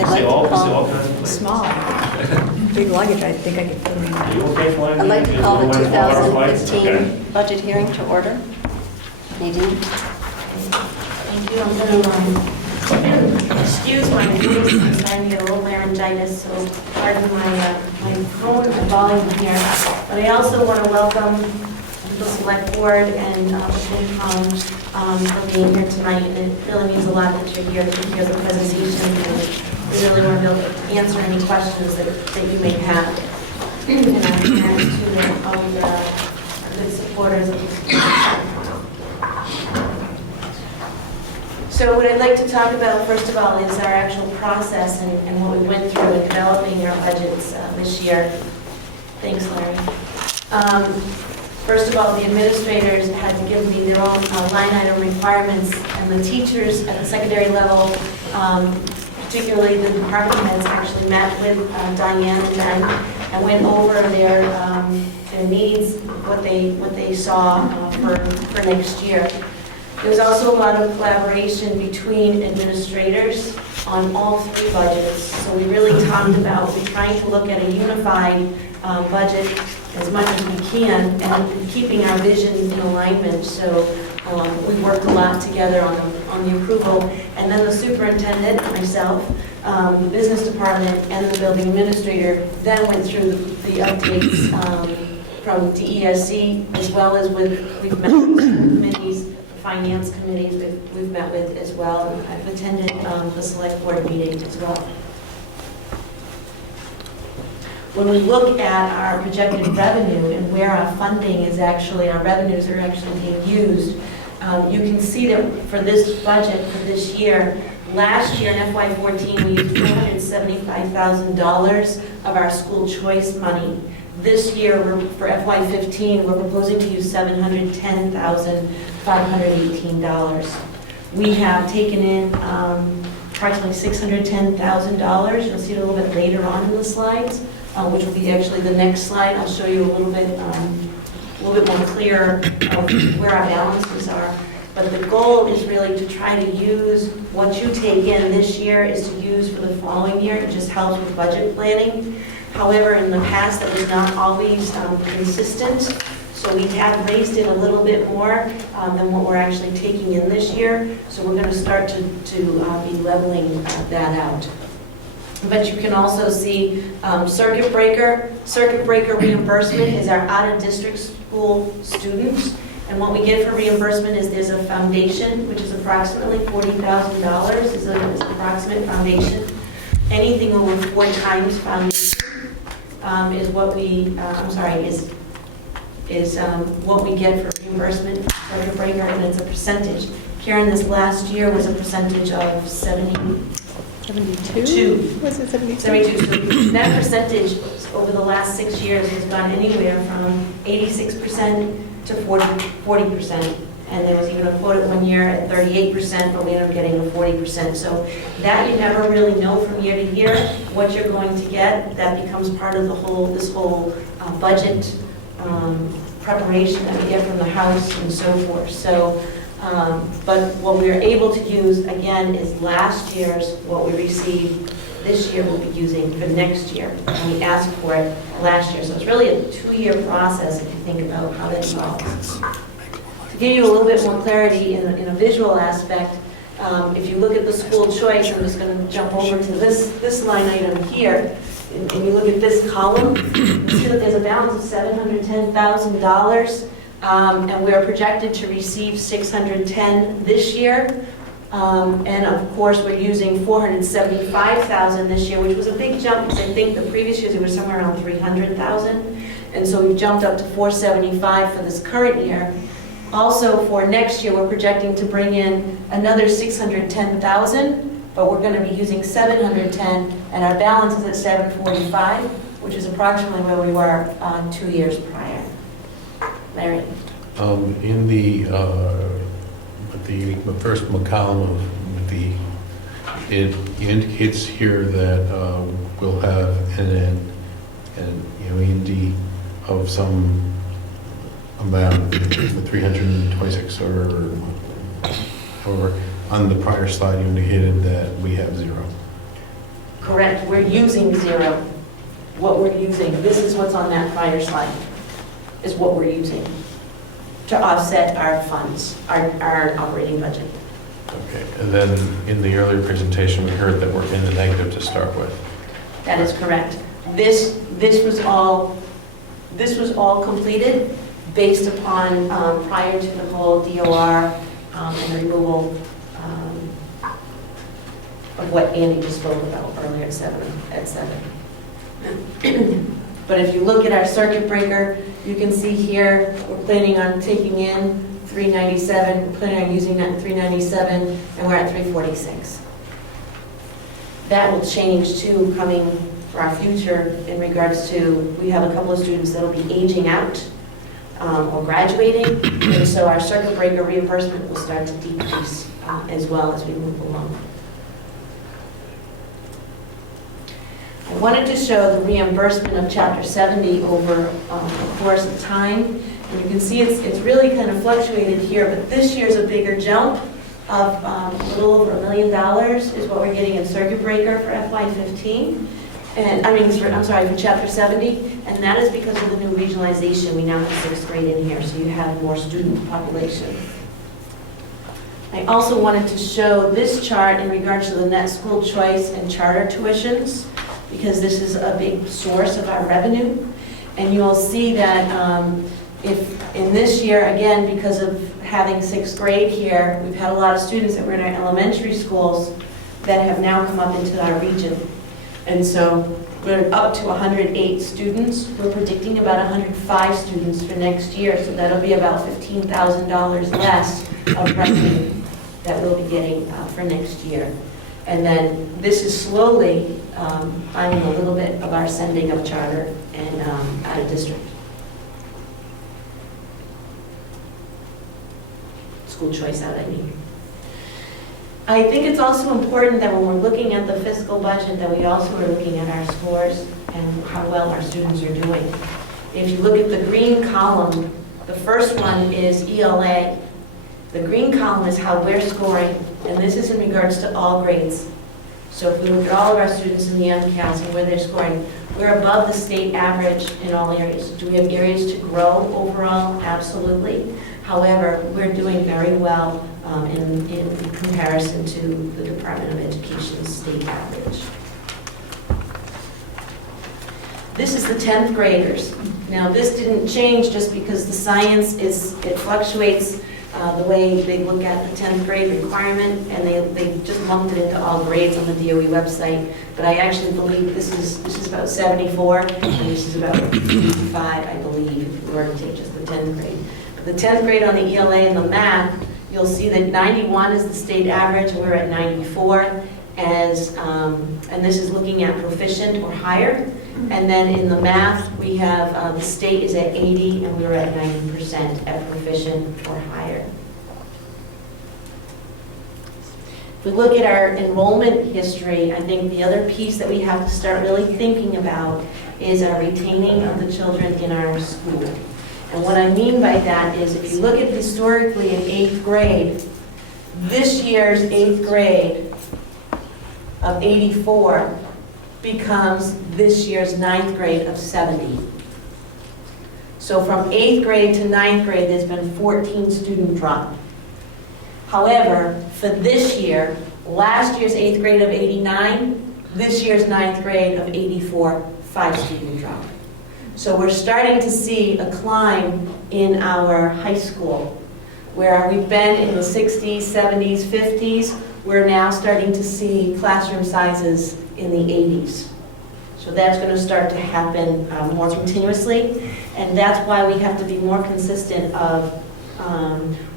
I'd like to call- Small. Big luggage, I think I could fit in. I'd like to call the 2015 budget hearing to order. Nadine? Thank you. I'm going to excuse my voice. I'm starting to get a little laryngitis, so pardon my tone and volume here. But I also want to welcome the select board and FinCom for being here tonight. And it really means a lot that you're here to hear the presentation. And we really want to be able to answer any questions that you may have. And I'm thanks to all the good supporters of this. So what I'd like to talk about, first of all, is our actual process and what we went through in developing our budgets this year. Thanks, Larry. First of all, the administrators had to give me their own line item requirements, and the teachers at the secondary level, particularly the department heads, actually met with Diane and Ben and went over their needs, what they saw for next year. There was also a lot of collaboration between administrators on all three budgets. So we really talked about trying to look at a unified budget as much as we can and keeping our vision in alignment. So we worked a lot together on the approval. And then the superintendent, myself, the business department, and the building administrator then went through the updates from DESC, as well as we've met with committees, finance committees we've met with as well. I've attended the select board meetings as well. When we look at our projected revenue and where our funding is actually, our revenues are actually being used, you can see that for this budget for this year, last year in FY14 we used $475,000 of our school choice money. This year, for FY15, we're proposing to use $710,518. We have taken in approximately $610,000. You'll see it a little bit later on in the slides, which will be actually the next slide. I'll show you a little bit more clear of where our balances are. But the goal is really to try to use what you take in this year is to use for the following year. It just helps with budget planning. However, in the past, that was not always consistent, so we have raised it a little bit more than what we're actually taking in this year. So we're going to start to be leveling that out. But you can also see circuit breaker. Circuit breaker reimbursement is our out-of-district school students. And what we get for reimbursement is there's a foundation, which is approximately $40,000 is an approximate foundation. Anything over 4 times foundation is what we, what we get for reimbursement for circuit breaker, and it's a percentage. Karen, this last year was a percentage of 72. Was it 72? 72. So that percentage over the last 6 years has gone anywhere from 86% to 40%. And there was even a quote at one year at 38%, but we ended up getting a 40%. So that you never really know from year to year what you're going to get. That becomes part of this whole budget preparation that we get from the House and so forth. So, but what we are able to use, again, is last year's, what we received this year we'll be using for next year. And we asked for it last year. So it's really a 2-year process if you think about how that evolves. To give you a little bit more clarity in a visual aspect, if you look at the school choice, I'm just going to jump over to this line item here, and you look at this column, you see that there's a balance of $710,000, and we're projected to receive $610,000 this year. And of course, we're using $475,000 this year, which was a big jump because I think the previous years it was somewhere around $300,000. And so we've jumped up to $475,000 for this current year. Also, for next year, we're projecting to bring in another $610,000, but we're going to be using $710,000, and our balance is at $745,000, which is approximately where we were 2 years prior. Larry? In the first column of the it indicates here that we'll have an E&D of some amount, 326 or however. On the prior slide, you indicated that we have 0. Correct, we're using 0. What we're using, this is what's on that prior slide, is what we're using to offset our funds, our operating budget. Okay, and then in the earlier presentation, we heard that we're in the negative to start with. That is correct. This was all completed based upon prior to the whole DOR and the removal of what Andy just spoke about earlier at 7. But if you look at our circuit breaker, you can see here, we're planning on taking in 397, we're planning on using that 397, and we're at 346. That will change too, coming for our future in regards to, we have a couple of students that will be aging out or graduating, and so our circuit breaker reimbursement will start to decrease as well as we move along. I wanted to show the reimbursement of Chapter 70 over a course of time. And you can see it's really kind of fluctuated here, but this year's a bigger jump of a little over $1 million is what we're getting in circuit breaker for FY15. And for Chapter 70, and that is because of the new regionalization. We now have 6th grade in here, so you have more student population. I also wanted to show this chart in regards to the net school choice and charter tuitions, because this is a big source of our revenue. And you'll see that if in this year, again, because of having 6th grade here, we've had a lot of students that were in our elementary schools that have now come up into our region. And so we're up to 108 students. We're predicting about 105 students for next year, so that'll be about $15,000 less of revenue that we'll be getting for next year. And then this is slowly finding a little bit of our sending of charter and out of district. School choice out, I mean. I think it's also important that when we're looking at the fiscal budget that we also are looking at our scores and how well our students are doing. If you look at the green column, the first one is ELA. The green column is how we're scoring, and this is in regards to all grades. So if we look at all of our students in the MCAS and where they're scoring, we're above the state average in all areas. Do we have areas to grow overall? Absolutely. However, we're doing very well in comparison to the Department of Education's state average. This is the 10th graders. Now this didn't change just because the science it fluctuates the way they look at the 10th grade requirement, and they just lumped it into all grades on the DOE website. But I actually believe this is about 74, and this is about 55, I believe, if we were to take just the 10th grade. But the 10th grade on the ELA and the math, you'll see that 91 is the state average, and we're at 94, and this is looking at proficient or higher. And then in the math, we have the state is at 80, and we're at 90% at proficient or higher. If we look at our enrollment history, I think the other piece that we have to start really thinking about is our retaining of the children in our school. And what I mean by that is if you look at historically in 8th grade, this year's 8th grade of 84 becomes this year's 9th grade of 70. So from 8th grade to 9th grade, there's been 14 student drop. However, for this year, last year's 8th grade of 89, this year's 9th grade of 84, 5 student drop. So we're starting to see a climb in our high school, where we've been in the 60s, 70s, 50s. We're now starting to see classroom sizes in the 80s. So that's going to start to happen more continuously, and that's why we have to be more consistent of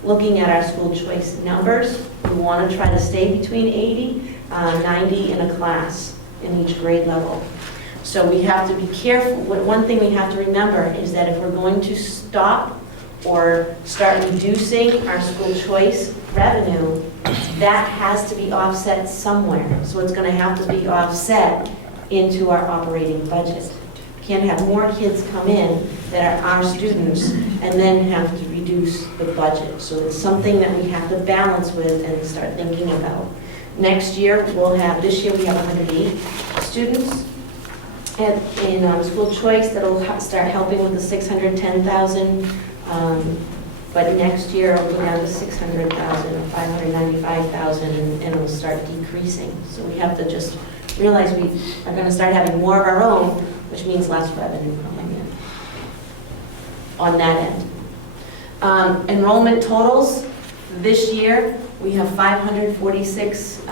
looking at our school choice numbers. We want to try to stay between 80, 90 in a class in each grade level. So we have to be careful. One thing we have to remember is that if we're going to stop or start reducing our school choice revenue, it's that has to be offset somewhere. So it's going to have to be offset into our operating budget. Can't have more kids come in that are our students and then have to reduce the budget. So it's something that we have to balance with and start thinking about. Next year, this year we have 108 students in school choice that'll start helping with the 610,000. But next year it'll go down to 600,000 or 595,000 and it'll start decreasing. So we have to just realize we are going to start having more of our own, which means less revenue coming in on that end. Enrollment totals, this year we have 546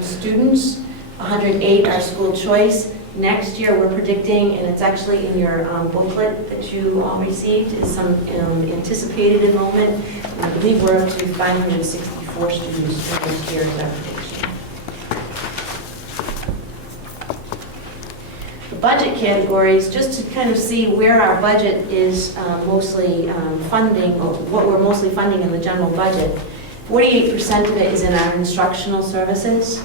students, 108 are school choice. Next year we're predicting, and it's actually in your booklet that you all received, is some anticipated enrollment. I believe we're up to 564 students for next year's application. The budget categories, just to kind of see where our budget is mostly funding, or what we're mostly funding in the general budget. 48% of it is in our instructional services.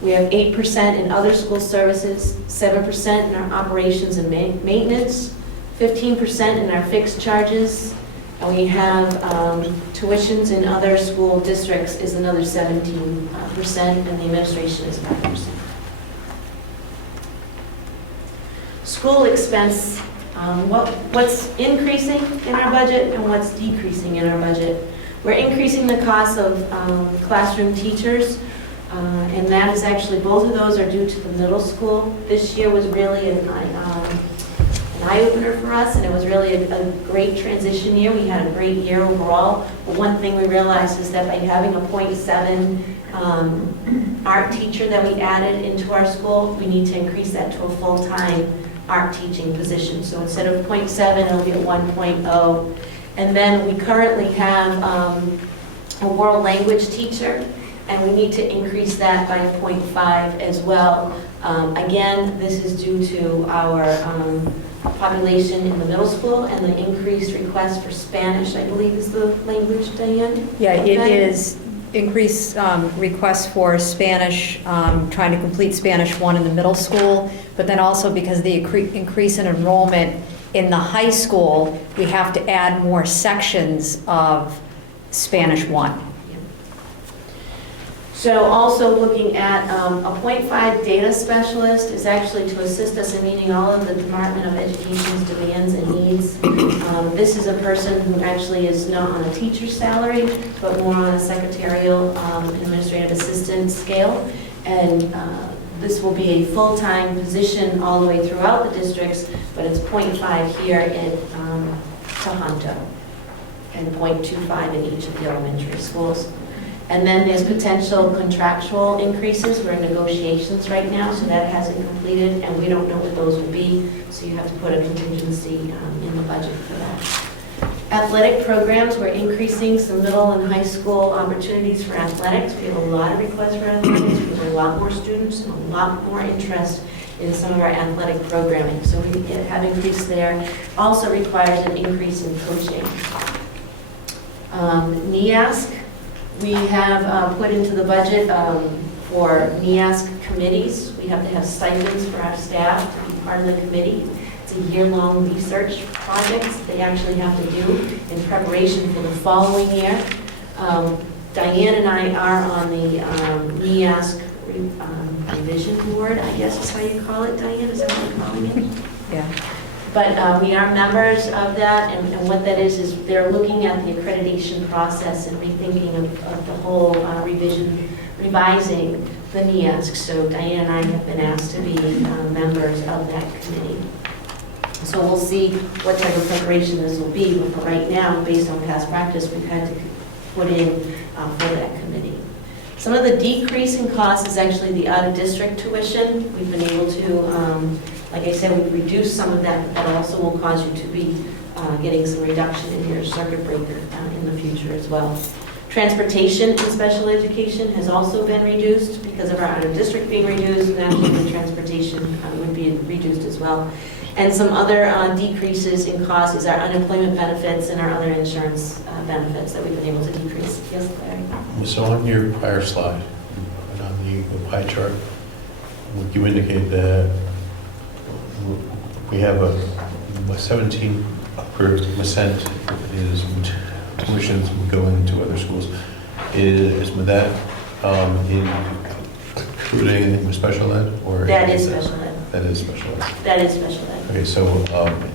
We have 8% in other school services, 7% in our operations and maintenance, 15% in our fixed charges, and we have tuitions in other school districts is another 17%, and the administration is 5%. School expense, what's increasing in our budget and what's decreasing in our budget. We're increasing the cost of classroom teachers. And that is actually, both of those are due to the middle school. This year was really an eye-opener for us, and it was really a great transition year. We had a great year overall. But one thing we realized is that by having a 0.7 art teacher that we added into our school, we need to increase that to a full-time art teaching position. So instead of 0.7, it'll be at 1.0. And then we currently have a world language teacher, and we need to increase that by a 0.5 as well. Again, this is due to our population in the middle school and the increased request for Spanish, I believe is the language, Diane? Yeah, it is increased requests for Spanish, trying to complete Spanish 1 in the middle school, but then also because of the increase in enrollment in the high school, we have to add more sections of Spanish 1. So also looking at a 0.5 data specialist is actually to assist us in meeting all of the Department of Education's demands and needs. This is a person who actually is not on a teacher's salary, but more on a secretarial administrative assistant scale. And this will be a full-time position all the way throughout the districts, but it's 0.5 here in Tohoto and 0.25 in each of the elementary schools. And then there's potential contractual increases. We're in negotiations right now, so that hasn't completed, and we don't know what those will be, so you have to put a contingency in the budget for that. Athletic programs, we're increasing some middle and high school opportunities for athletics. We have a lot of requests for athletics. We have a lot more students and a lot more interest in some of our athletic programming, so we have increased there. Also requires an increase in coaching. NEASC, we have put into the budget for NEASC committees. We have to have stipends for our staff to be part of the committee. It's a year-long research project they actually have to do in preparation for the following year. Diane and I are on the NEASC revision board, I guess is how you call it, Diane, is that what you're calling it? Yeah. But we are members of that, and what that is they're looking at the accreditation process and rethinking of the whole revising the NEASC. So Diane and I have been asked to be members of that committee. So we'll see what type of preparation this will be, but for right now, based on past practice, we've had to put in for that committee. Some of the decrease in costs is actually the out-of-district tuition. We've been able to, like I said, we've reduced some of that, but that also will cause you to be getting some reduction in your circuit breaker in the future as well. Transportation in special education has also been reduced because of our out-of-district being reduced, and actually the transportation would be reduced as well. And some other decreases in cost is our unemployment benefits and our other insurance benefits that we've been able to decrease. Yes, Larry? So on your prior slide, and on the pie chart, you indicate that we have a 17% is tuitions going to other schools. Is with that including anything with special ed? Or That is special ed. That is special ed. That is special ed. Okay, so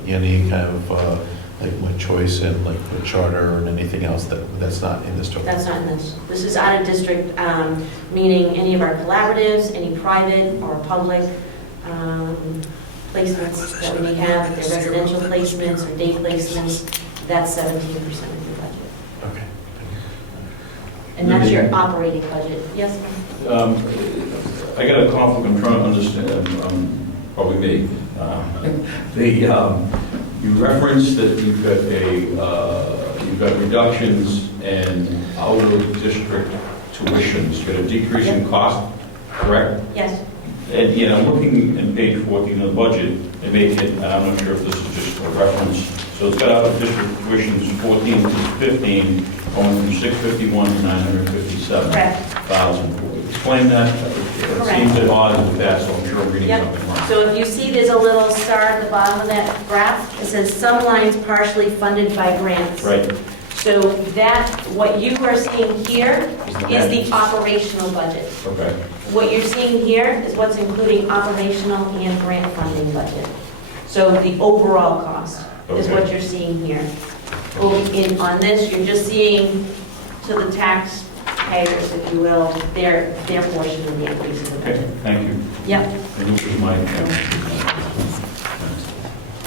any kind of like with choice and like with charter and anything else that's not in this total? That's not in this. This is out of district, meaning any of our collaboratives, any private or public placements that we may have, if they're residential placements or day placements, that's 17% of your budget. Okay. And that's your operating budget. Yes, ma'am? I got a conflict I'm trying to understand, probably me. You referenced that you've got reductions in out-of-district tuitions, you got a decrease in cost, correct? Yes. And, I'm looking in page 14 of the budget, and I'm not sure if this is just a reference, so it's got out-of-district tuitions 14 to 15, going from 651 to 957,000. Explain that. It seems at odds with that, so I'm sure I'm reading something wrong. So if you see there's a little star at the bottom of that graph, it says some lines partially funded by grants. Right. So what you are seeing here is the operational budget. Okay. What you're seeing here is what's including operational and grant funding budget. So the overall cost is what you're seeing here. On this, you're just seeing to the taxpayers, if you will, their portion of the increase in the Okay, budget. thank you. Yep. And this is my,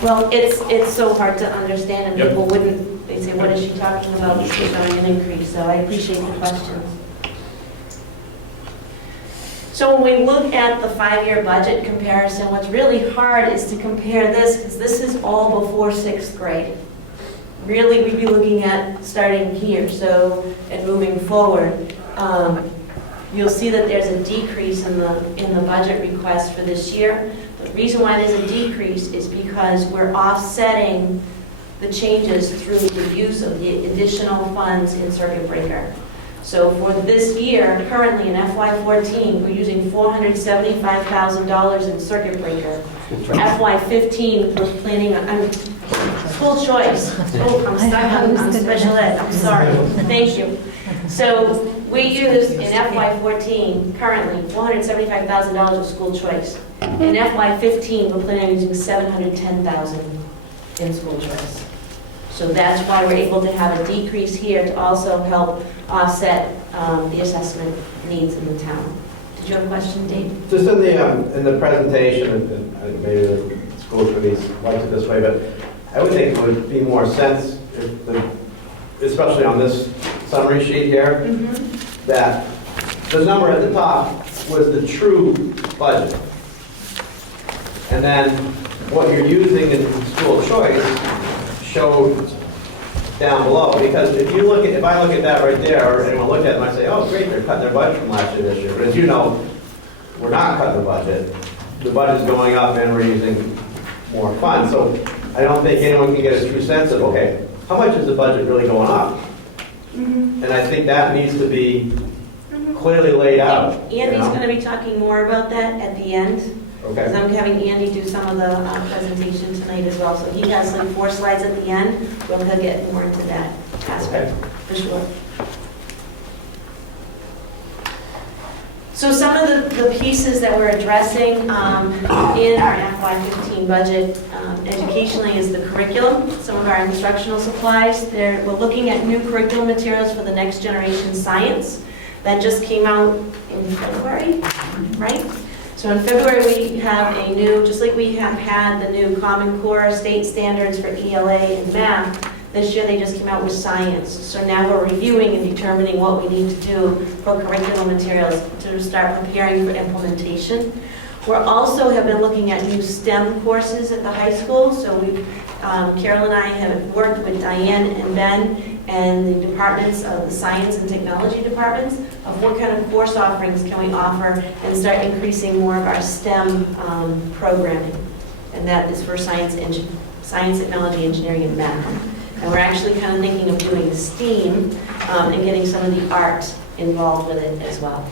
Well, it's so hard to understand, and Yep. people wouldn't, they say, what is she talking about? She's showing an increase, so I appreciate the questions. So when we look at the 5-year budget comparison, what's really hard is to compare this, because this is all before 6th grade. Really, we'd be looking at starting here, and moving forward. You'll see that there's a decrease in the budget request for this year. The reason why there's a decrease is because we're offsetting the changes through the use of the additional funds in circuit breaker. So for this year, currently in FY14, we're using $475,000 in circuit breaker. For FY15, we're planning on, school choice. Oh, I'm stuck on special ed, I'm sorry. Thank you. So we use in FY14, currently, $475,000 of school choice. In FY15, we're planning on using $710,000 in school choice. So that's why we're able to have a decrease here to also help offset the assessment needs in the town. Did you have a question, Dave? Just in the presentation, and maybe the school committees liked it this way, but I would think it would be more sense, especially on this summary sheet here, that the number at the top was the true budget. And then what you're using in school choice showed down below. Because if I look at that right there, or anyone look at it, might say, oh, great, they're cutting their budget from last year to this year. But as you know, we're not cutting the budget. The budget's going up and we're using more funds. So I don't think anyone can get a true sense of, okay, how much is the budget really going up? And I think that needs to be clearly laid out. Andy's going to be talking more about that at the end. Because Okay. I'm having Andy do some of the presentation tonight as well. So he has like 4 slides at the end. We'll get more into that aspect for sure. So some of the pieces that we're addressing in our FY15 budget educationally is the curriculum, some of our instructional supplies. We're looking at new curriculum materials for the next generation science. That just came out in February, right? So in February, we have a new, just like we have had the new Common Core state standards for ELA and math, this year they just came out with science. So now we're reviewing and determining what we need to do for curriculum materials to start preparing for implementation. We also have been looking at new STEM courses at the high school. So Carol and I have worked with Diane and Ben and the departments of the science and technology departments of what kind of course offerings can we offer and start increasing more of our STEM programming and that is for science, technology, engineering, and math. And we're actually kind of thinking of doing STEAM and getting some of the art involved with it as well.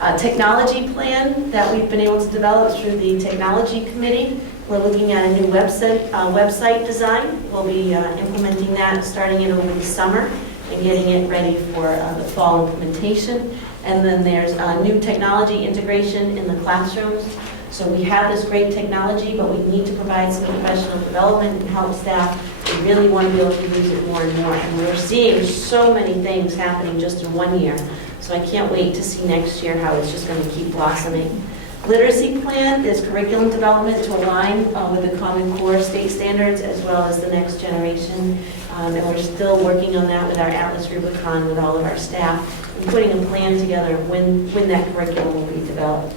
A technology plan that we've been able to develop through the technology committee. We're looking at a new website design. We'll be implementing that, starting it over the summer and getting it ready for the fall implementation. And then there's new technology integration in the classrooms. So we have this great technology, but we need to provide some professional development and help staff. We really want to be able to use it more and more. And we're seeing so many things happening just in 1 year. So I can't wait to see next year how it's just going to keep blossoming. Literacy plan is curriculum development to align with the Common Core state standards as well as the next generation. And we're still working on that with our Atlas Rubicon, with all of our staff, and putting a plan together when that curriculum will be developed.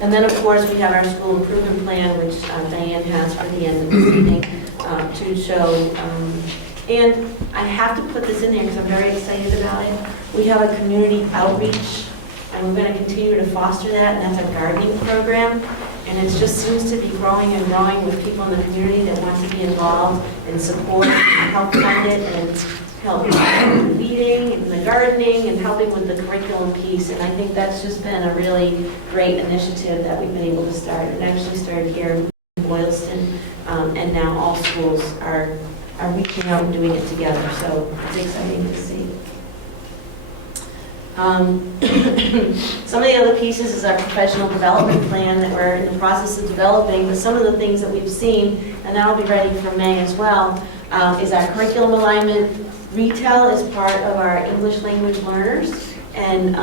And then, of course, we have our school improvement plan, which Diane has for the end of this evening to show. And I have to put this in there because I'm very excited about it. We have a community outreach, and we're going to continue to foster that, and that's our gardening program. And it just seems to be growing and growing with people in the community that want to be involved and support and help fund it and help in the weeding and the gardening and helping with the curriculum piece. And I think that's just been a really great initiative that we've been able to start. It actually started here in Boylston, and now all schools are reaching out and doing it together. So it's exciting to see. Some of the other pieces is our professional development plan that we're in the process of developing. But some of the things that we've seen, and that'll be ready for May as well, is our curriculum alignment. Retail is part of our English language learners, and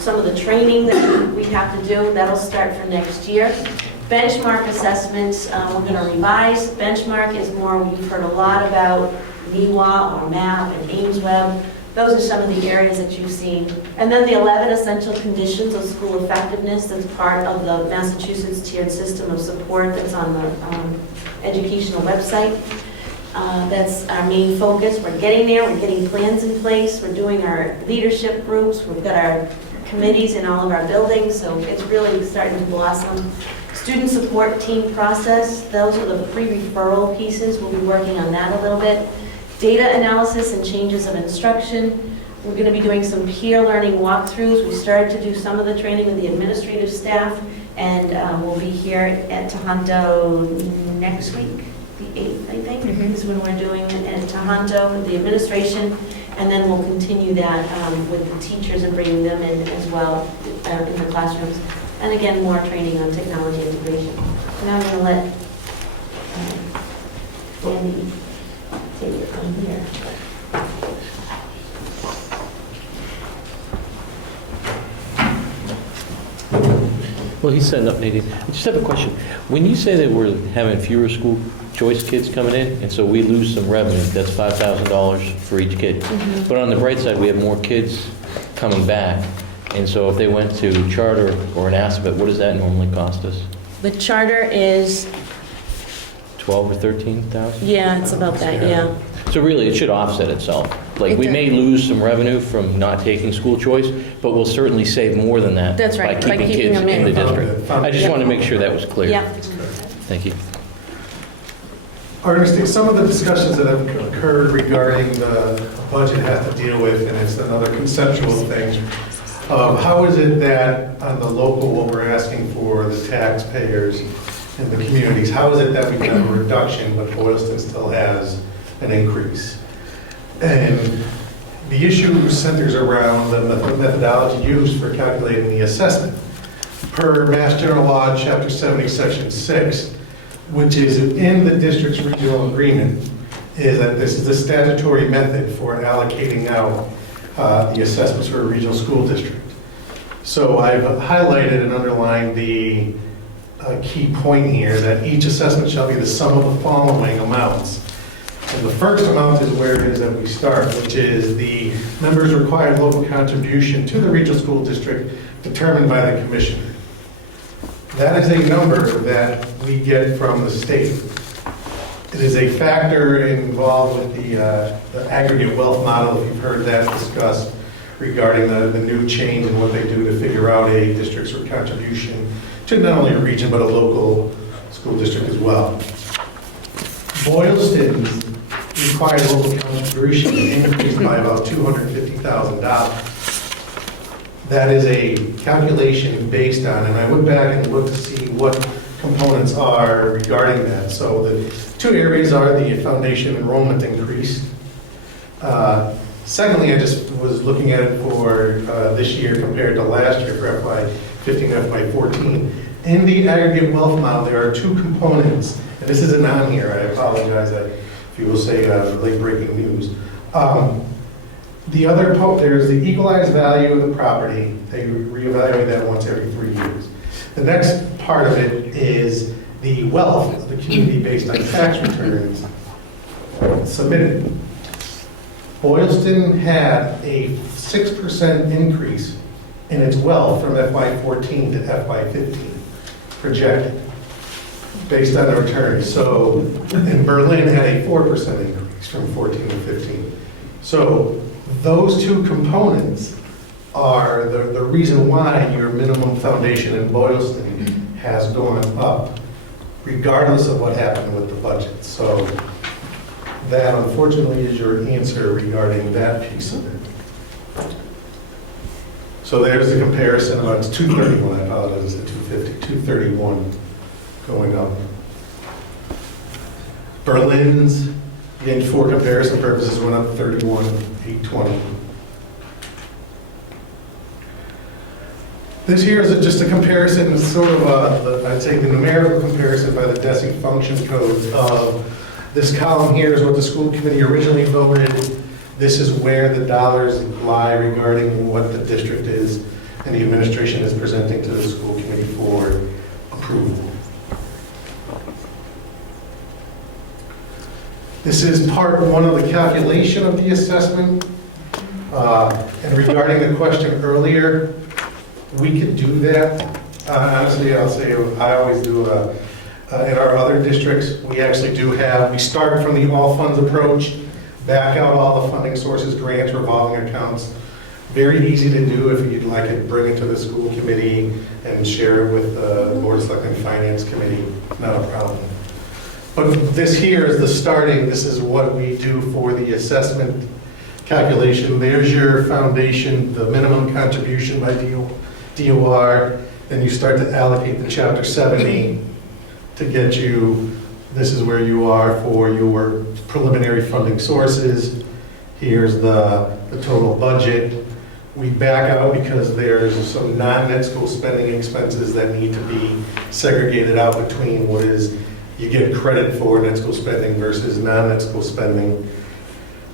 some of the training that we have to do, that'll start for next year. Benchmark assessments, we're going to revise. Benchmark is more, we've heard a lot about NEWA or MAP and AIMSweb. Those are some of the areas that you've seen. And then the 11 essential conditions of school effectiveness, that's part of the Massachusetts tiered system of support that's on the educational website. That's our main focus. We're getting there, we're getting plans in place, we're doing our leadership groups, we've got our committees in all of our buildings, so it's really starting to blossom. Student support team process, those are the pre-referral pieces. We'll be working on that a little bit. Data analysis and changes of instruction. We're going to be doing some peer learning walkthroughs. We started to do some of the training with the administrative staff, and we'll be here at Tohoto next week, the 8th, I think, is when we're doing it at Tohoto with the administration, and then we'll continue that with the teachers and bringing them in as well in the classrooms. And again, more training on technology integration. Now I'm going to let Andy take it from here. Well, he's setting up, Nadine. I just have a question. When you say that we're having fewer school choice kids coming in, and so we lose some revenue, that's $5,000 for each kid. Mm-hmm. But on the bright side, we have more kids coming back. And so if they went to charter or an Assabet, what does that normally cost us? The charter is, 12 or 13,000? yeah, it's about that, yeah. So really, it should offset itself. Like, we may lose some revenue from not taking school choice, but we'll certainly save more than that. That's right, by keeping kids them in the district. I just Yeah. want to make sure that was clear. Yeah. Thank you. Our understanding, some of the discussions that have occurred regarding the budget have to deal with, and it's another conceptual thing. How is it that on the local, what we're asking for the taxpayers and the communities, how is it that we have a reduction, but Boylston still has an increase? And the issue centers around the methodology used for calculating the assessment. Per Mass General Law, Chapter 70, Section 6, which is in the district's regional agreement, is that this is the statutory method for allocating out the assessments for a regional school district. So I've highlighted and underlined the key point here, that each assessment shall be the sum of the following amounts. And the first amount is where it is that we start, which is the member's required local contribution to the regional school district determined by the commissioner. That is a number that we get from the state. It is a factor involved with the aggregate wealth model, if you've heard that discussed, regarding the new change and what they do to figure out a district's contribution to not only a region, but a local school district as well. Boylston's required local contribution increased by about $250,000. That is a calculation based on, and I went back and looked to see what components are regarding that. So the two areas are the foundation enrollment increase. Secondly, I just was looking at it for this year compared to last year for FY15 and FY14. In the aggregate wealth model, there are two components, and this isn't on here, I apologize if you will say late breaking news. There's the equalized value of the property. They reevaluate that once every 3 years. The next part of it is the wealth of the community based on tax returns submitted. Boylston had a 6% increase in its wealth from FY14 to FY15 projected based on the returns. So, and Berlin had a 4% increase from 14 to 15. So those two components are the reason why your minimum foundation in Boylston has gone up, regardless of what happened with the budget. So that unfortunately is your answer regarding that piece of it. So there's the comparison. It's 231, I apologize, it's 250, 231 going up. Berlin's, again, for comparison purposes, went up 31,820. This here is just a comparison, sort of, I'd say the numerical comparison by the DESI function codes of this column here is what the school committee originally voted. This is where the dollars lie regarding what the district is and the administration is presenting to the school committee for approval. This is part one of the calculation of the assessment. And regarding the question earlier, we could do that. Honestly, I'll say I always do. In our other districts, we actually do we start from the all funds approach, back out all the funding sources, grants, revolving accounts. Very easy to do. If you'd like it, bring it to the school committee and share it with the Board of Selectmen Finance Committee. Not a problem. But this here is the starting. This is what we do for the assessment calculation. There's your foundation, the minimum contribution by DOR. Then you start to allocate the Chapter 70 to get you, this is where you are for your preliminary funding sources. Here's the total budget. We back out because there's some non-net school spending expenses that need to be segregated out between what is you get credit for net school spending versus non-net school spending.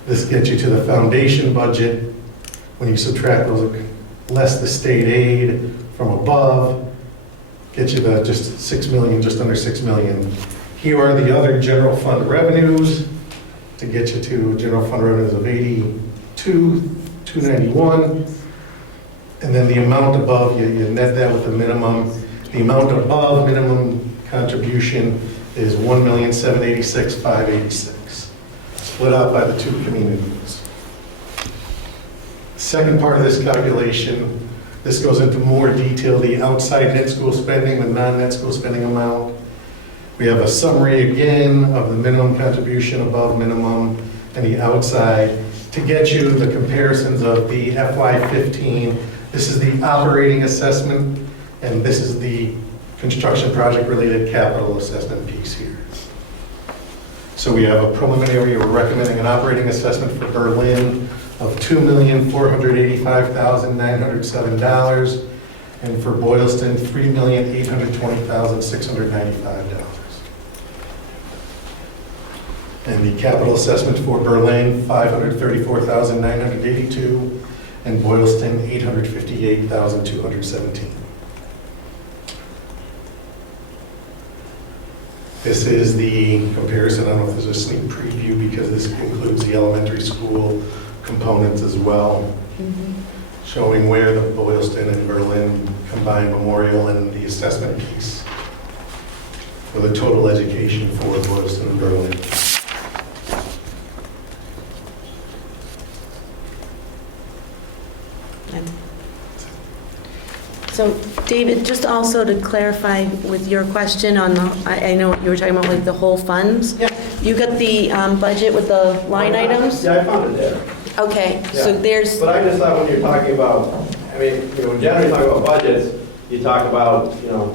This gets you to the foundation budget. When you subtract those, less the state aid from above, get you the just 6 million, just under 6 million. Here are the other general fund revenues to get you to general fund revenues of 82,291. And then the amount above, you net that with the minimum. The amount above minimum contribution is 1,786,586, split out by the two communities. Second part of this calculation, this goes into more detail, the outside net school spending, the non-net school spending amount. We have a summary again of the minimum contribution above minimum and the outside to get you the comparisons of the FY15. This is the operating assessment, and this is the construction project related capital assessment piece here. So we have a preliminary, we're recommending an operating assessment for Berlin of $2,485,907, and for Boylston, $3,820,695. And the capital assessment for Berlin, $534,982, and Boylston, $858,217. This is the comparison. I don't know if there's a sneak preview because this includes the elementary school components as well, showing where the Boylston and Berlin combined memorial and the assessment piece for the total education for Boylston and Berlin. So, David, just also to clarify with your question on the, I know you were talking about like the whole funds. Yeah. You got the budget with the line items? Yeah, I found it there. Okay, so Yeah. there's, But I just thought when you're talking about, I mean, you know, when generally talk about budgets, you talk about, you know,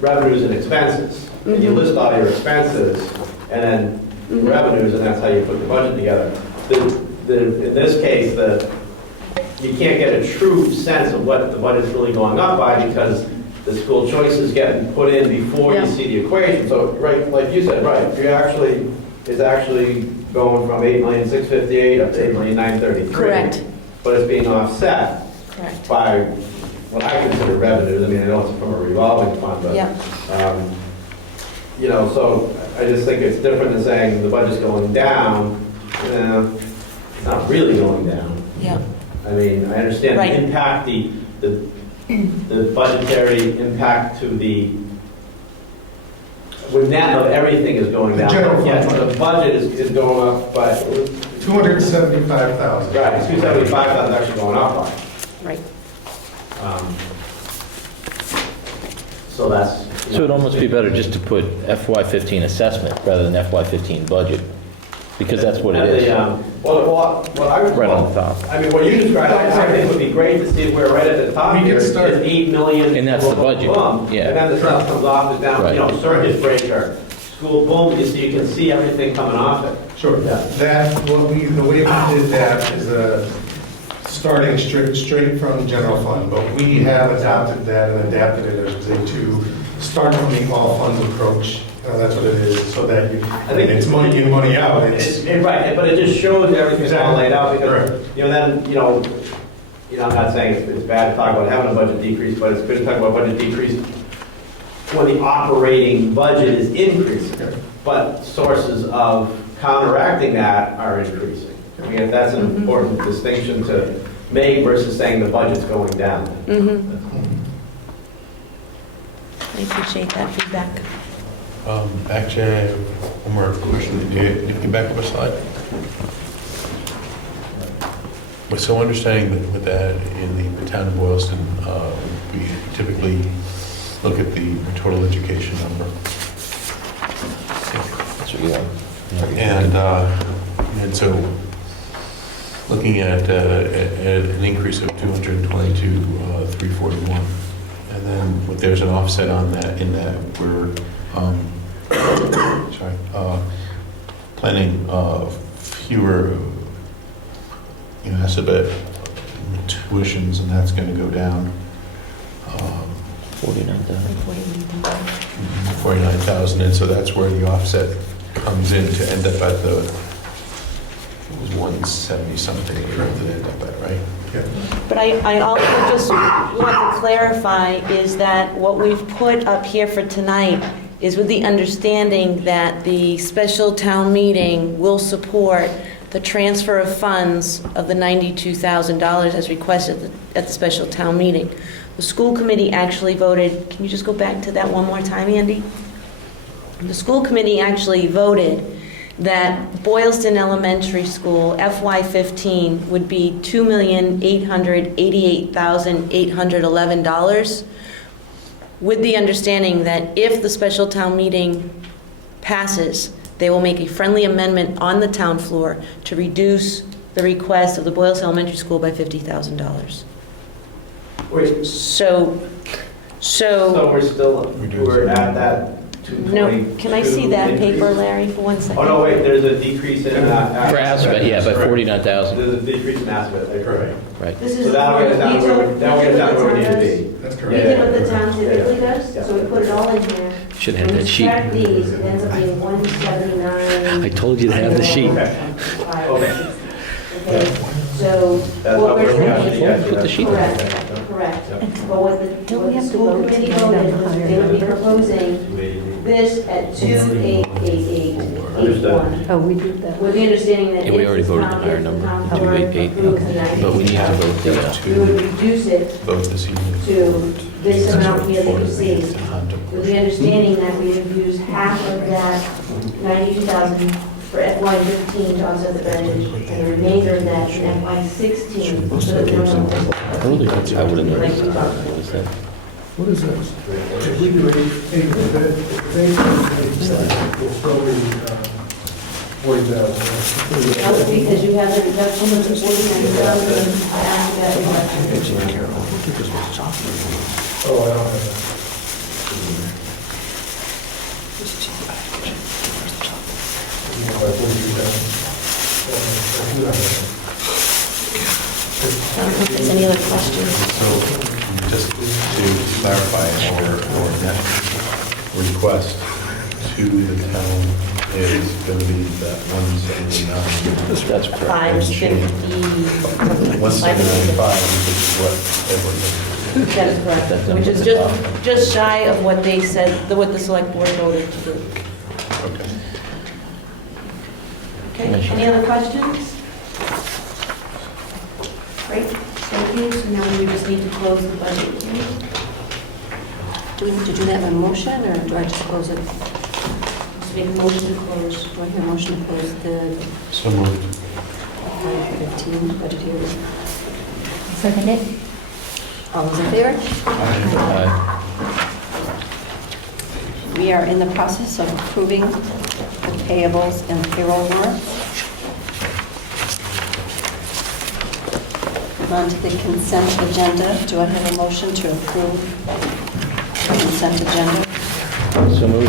revenues and expenses. And you list all your expenses and then revenues, and that's how you put the budget together. In this case, you can't get a true sense of what the budget's really going up by because the school choice is getting put in before you Yeah. see the equation. So, right, like you said, right, it's actually going from 8,658,000 up to 8,933,000. correct, But it's being offset correct. by what I consider revenues. I mean, I know it's from a revolving fund, but, Yeah. you know, so I just think it's different than saying the budget's going down. It's not really going down. Yeah. I mean, I understand Right. the impact, the budgetary impact to with net of everything is going The down. general fund. Yes, the budget is going up by, 275,000. right, 275,000 is actually going up by. Right. So that's. So it'd almost be better just to put FY15 assessment rather than FY15 budget, because that's what it is. Well, what I would. Right on the top. I mean, what you described, I think would be great to see if we're right at the top We can here. start- It's 8 million. And that's the budget, boom, yeah. And then the stuff comes off, is down, Right. you know, circuit breaker, school boom, you can see everything coming off it. Sure. Yeah. The way we did that is starting straight from general fund, but we have adopted that and adapted it to start from the all funds approach. That's what it is, so that think- it's money in, money out. Right, but it just shows everything's all Exactly. laid out because, Correct. then, I'm not saying it's bad to talk about having a budget decrease, but it's good to talk about budget decrease when the operating budget is increasing. Okay. But sources of counteracting that are increasing. I mean, that's an important distinction to make versus saying the budget's going down. I appreciate that feedback. Actually, I have one more question. Did you get back up a slide? So understanding that with that in the town of Boylston, we typically look at the total education number. That's what you want. And so looking at an increase of 222,341. And then there's an offset on that in that we're planning fewer Assabet tuitions, and that's going to go down 49,000. 49,000, and so that's where the offset comes in to end up at it was 170 something that it ended up at, right? But I also just want to clarify is that what we've put up here for tonight is with the understanding that the special town meeting will support the transfer of funds of the $92,000 as requested at the special town meeting. The school committee actually voted, can you just go back to that one more time, Andy? The school committee actually voted that Boylston Elementary School FY15 would be $2,888,811, with the understanding that if the special town meeting passes, they will make a friendly amendment on the town floor to reduce the request of the Boylston Elementary School by $50,000. Wait, So so we're at that 222. no, can I see that paper, Larry, for 1 second? Oh, no, wait, there's a decrease in. For Assabet, yeah, by 49,000. There's a decrease in Assabet, correct. Right. This So is that'll get us down the where, that'll get us down where we need to be. That's We correct. did what the town typically does, Yeah. so we put it all in here. Should have When that you sheet. subtract these, it ends up being 179. I told you to have the sheet. Okay. Okay. Okay, so That's what how we're we're saying. Put the sheet. Correct, correct. But what the school committee voted was they would be proposing this at 2,888,881. Oh, we did that. With the understanding that Yeah, we if already the voted town- the higher if the number, town the board 288, approves the but we need to vote the, we would reduce it Vote this evening. to this amount here that you see, with the understanding that we would use half of that 92,000 for FY15 to offset the budget, and the remainder of that in FY16 so that we're on I don't think that's, I would have like noticed we that. talked What is that? What is this? If we do because you have a reduction of the 49,000 after that reduction. Oh, I don't have that. I don't know if there's any other questions. So just to clarify, our net request to the town is going to be that 179. That's correct. 550. 179.5, which is what everyone. That is correct, which is just shy of what they said, what the select board voted to do. Okay. Okay, any other questions? Great, thank you. So now we just need to close the budget hearing. Do we need to do that in motion, or do I just close it? Just make a motion to close. Do I hear a motion to close the So moved. 5:15 budget hearing? Second it? All those in favor? Aye. We are in the process of approving the payables and payroll warrants. On to the consent agenda. Do I have a motion to approve the consent agenda? So moved.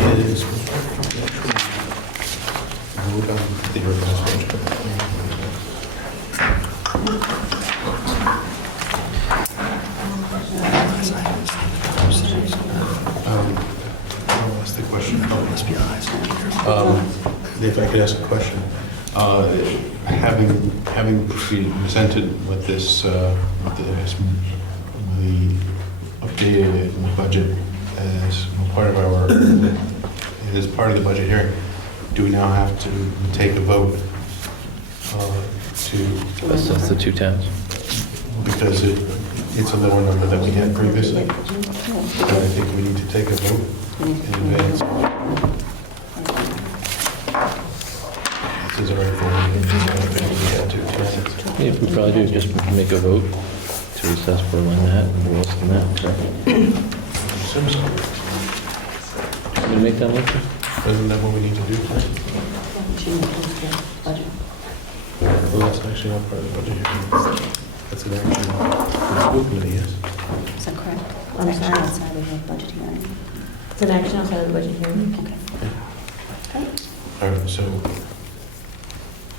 Vote on the request. I'll ask the question. If I could ask a question. Having presented with this, the updated budget as part of our, as part of the budget hearing, do we now have to take a vote to, That's the two towns. because it's a lower number than we had previously? And I think we need to take a vote in advance. This is all right for me. I don't think we had to. Yeah, we probably do, just make a vote to recess Berlin that, and Williston that, correct? You gonna make that motion? Isn't that what we need to do? Budget. Well, that's actually not part of the budget hearing. That's an action. The school committee, yes. Is that correct? I'm Action sorry. outside of the budget hearing. It's an action outside of the budget hearing. Okay. All right, so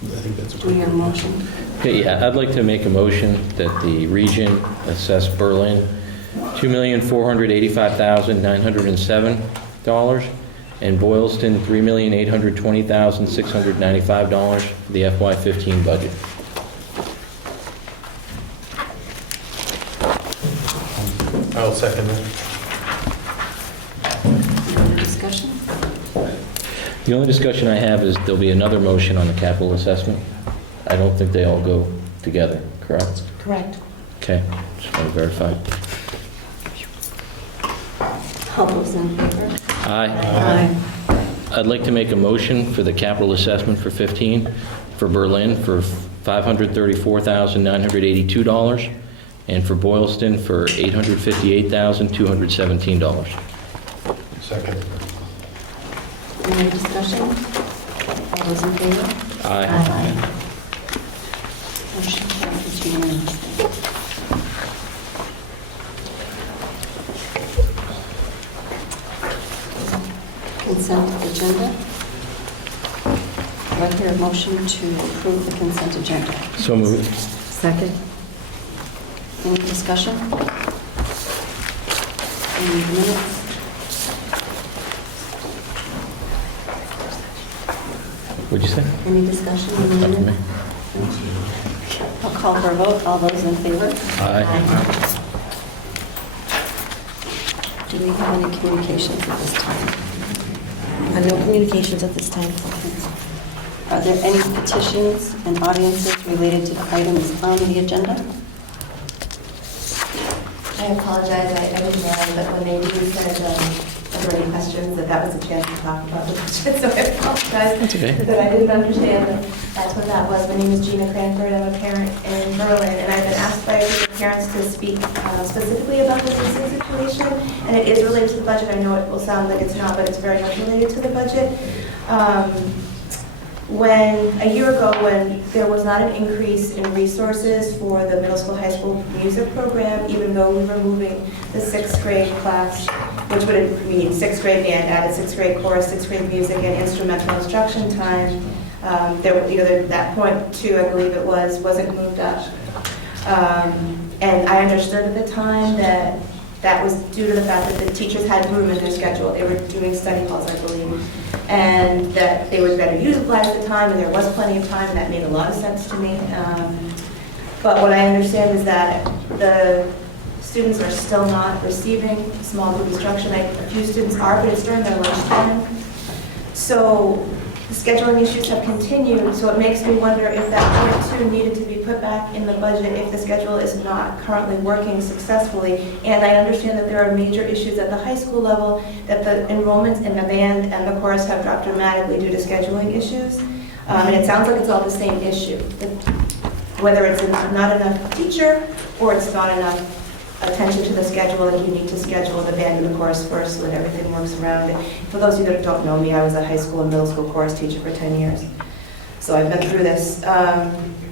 I think that's Do we hear a motion? Okay, yeah, I'd like to make a motion that the region assess Berlin $2,485,907 and Boylston $3,820,695 for the FY15 budget. I'll second that. Discussion? The only discussion I have is there'll be another motion on the capital assessment. I don't think they all go together, correct? Correct. Okay, just want to verify. All those in favor? Aye. I'd like to make a motion for the capital assessment for 15 for Berlin for $534,982 and for Boylston for $858,217. Second. Any discussion? All those in favor? Aye. Motion passes unanimously. Consent agenda. Do I hear a motion to approve the consent agenda? So moved. Second. Any discussion? Any minutes? What'd you say? Any discussion on the Up to me. minutes? I'll call for a vote. All those in favor? Aye. Do we have any communications at this time? No communications at this time. Are there any petitions and audiences related to items on the agenda? I apologize, I didn't know, but when they do send a answer any questions, that was a chance to talk about the budget, so I apologize That's okay. that I didn't understand that that's what that was. My name is Gina Cranford, I'm a parent in Berlin, and I've been asked by a group of parents to speak specifically about this leasing situation, and it is related to the budget. I know it will sound like it's not, but it's very much related to the budget. A year ago, when there was not an increase in resources for the middle school, high school music program, even though we were moving the 6th grade class, which would mean 6th grade band, added 6th grade chorus, 6th grade music, and instrumental instruction time, that point 2, I believe it was, wasn't moved up. And I understood at the time that that was due to the fact that the teachers had room in their schedule. They were doing study halls, I believe, and that they would better utilize the time, and there was plenty of time, and that made a lot of sense to me. But what I understand is that the students are still not receiving small group instruction. A few students are, but it's during their lunchtime. So the scheduling issues have continued, so it makes me wonder if that point 2 needed to be put back in the budget if the schedule is not currently working successfully. And I understand that there are major issues at the high school level, that the enrollments in the band and the chorus have dropped dramatically due to scheduling issues. And it sounds like it's all the same issue, whether it's not enough teacher or it's not enough attention to the schedule, and you need to schedule the band and the chorus first so that everything works around it. For those of you that don't know me, I was a high school and middle school chorus teacher for 10 years. So I've been through this.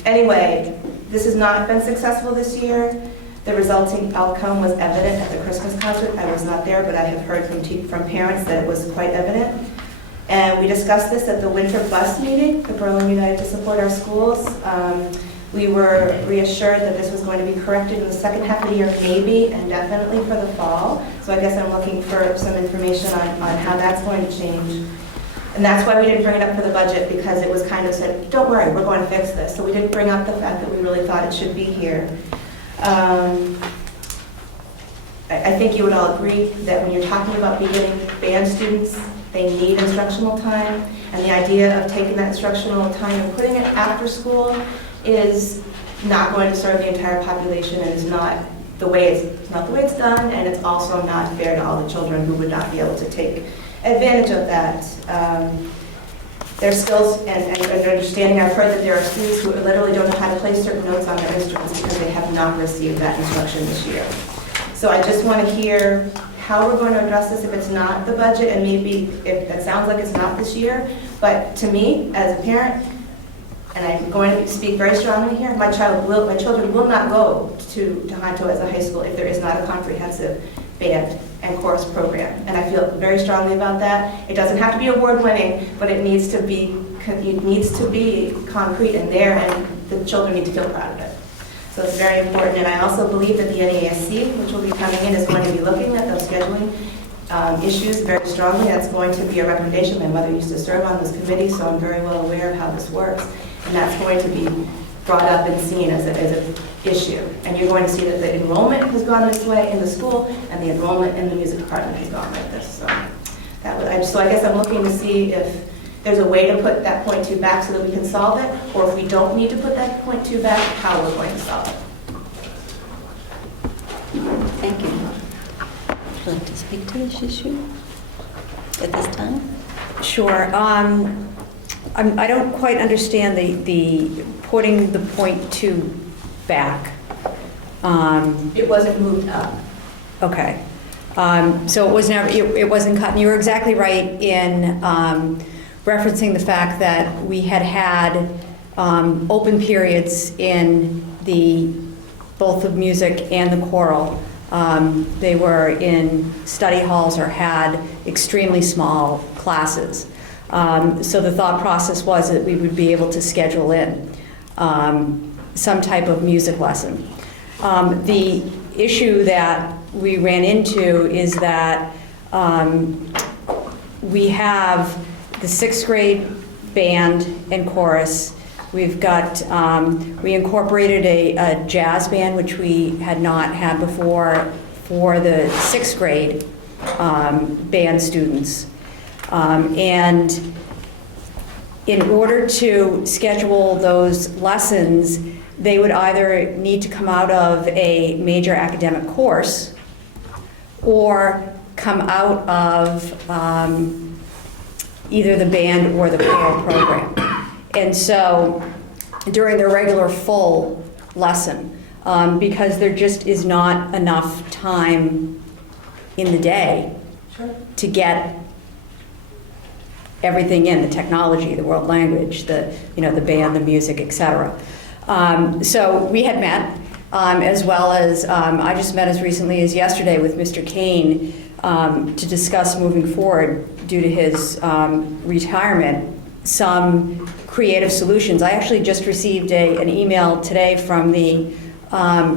Anyway, this has not been successful this year. The resulting outcome was evident at the Christmas concert. I was not there, but I have heard from parents that it was quite evident. And we discussed this at the winter bus meeting, the Berlin United to Support Our Schools. We were reassured that this was going to be corrected in the second half of the year, maybe, and definitely for the fall. So I guess I'm looking for some information on how that's going to change. And that's why we didn't bring it up for the budget, because it was kind of said, don't worry, we're going to fix this. So we didn't bring up the fact that we really thought it should be here. I think you would all agree that when you're talking about beginning band students, they need instructional time. And the idea of taking that instructional time and putting it after school is not going to serve the entire population, and is not the way it's done, and it's also not fair to all the children who would not be able to take advantage of that. There's skills and understanding. I've heard that there are students who literally don't know how to play certain notes on their instruments because they have not received that instruction this year. So I just want to hear how we're going to address this if it's not the budget, and maybe if that sounds like it's not this year. But to me, as a parent, and I'm going to speak very strongly here, my children will not go to Tohoto as a high school if there is not a comprehensive band and chorus program. And I feel very strongly about that. It doesn't have to be award-winning, but it needs to be concrete and there, and the children need to feel proud of it. So it's very important. And I also believe that the NASC, which will be coming in, is going to be looking at those scheduling issues very strongly. That's going to be a recommendation. My mother used to serve on this committee, so I'm very well aware of how this works. And that's going to be brought up and seen as an issue. And you're going to see that the enrollment has gone this way in the school, and the enrollment in the music department has gone like this. So I guess I'm looking to see if there's a way to put that point 2 back so that we can solve it, or if we don't need to put that point 2 back, how we're going to solve it. Thank you. Would you like to speak to this issue at this time? Sure. I don't quite understand the putting the point 2 back. It wasn't moved up. Okay. So it wasn't cut. And you were exactly right in referencing the fact that we had open periods in both the music and the choral. They were in study halls or had extremely small classes. So the thought process was that we would be able to schedule in some type of music lesson. The issue that we ran into is that we have the 6th grade band and chorus. We've got, we incorporated a jazz band, which we had not had before, for the 6th grade band students. And in order to schedule those lessons, they would either need to come out of a major academic course, or come out of either the band or the choral program. And so during their regular full lesson, because there just is not enough time in the day to get everything in, the technology, the world language, the band, the music, etc. So we had met, as well as I just met as recently as yesterday with Mr. Kane to discuss moving forward due to his retirement, some creative solutions. I actually just received an email today from the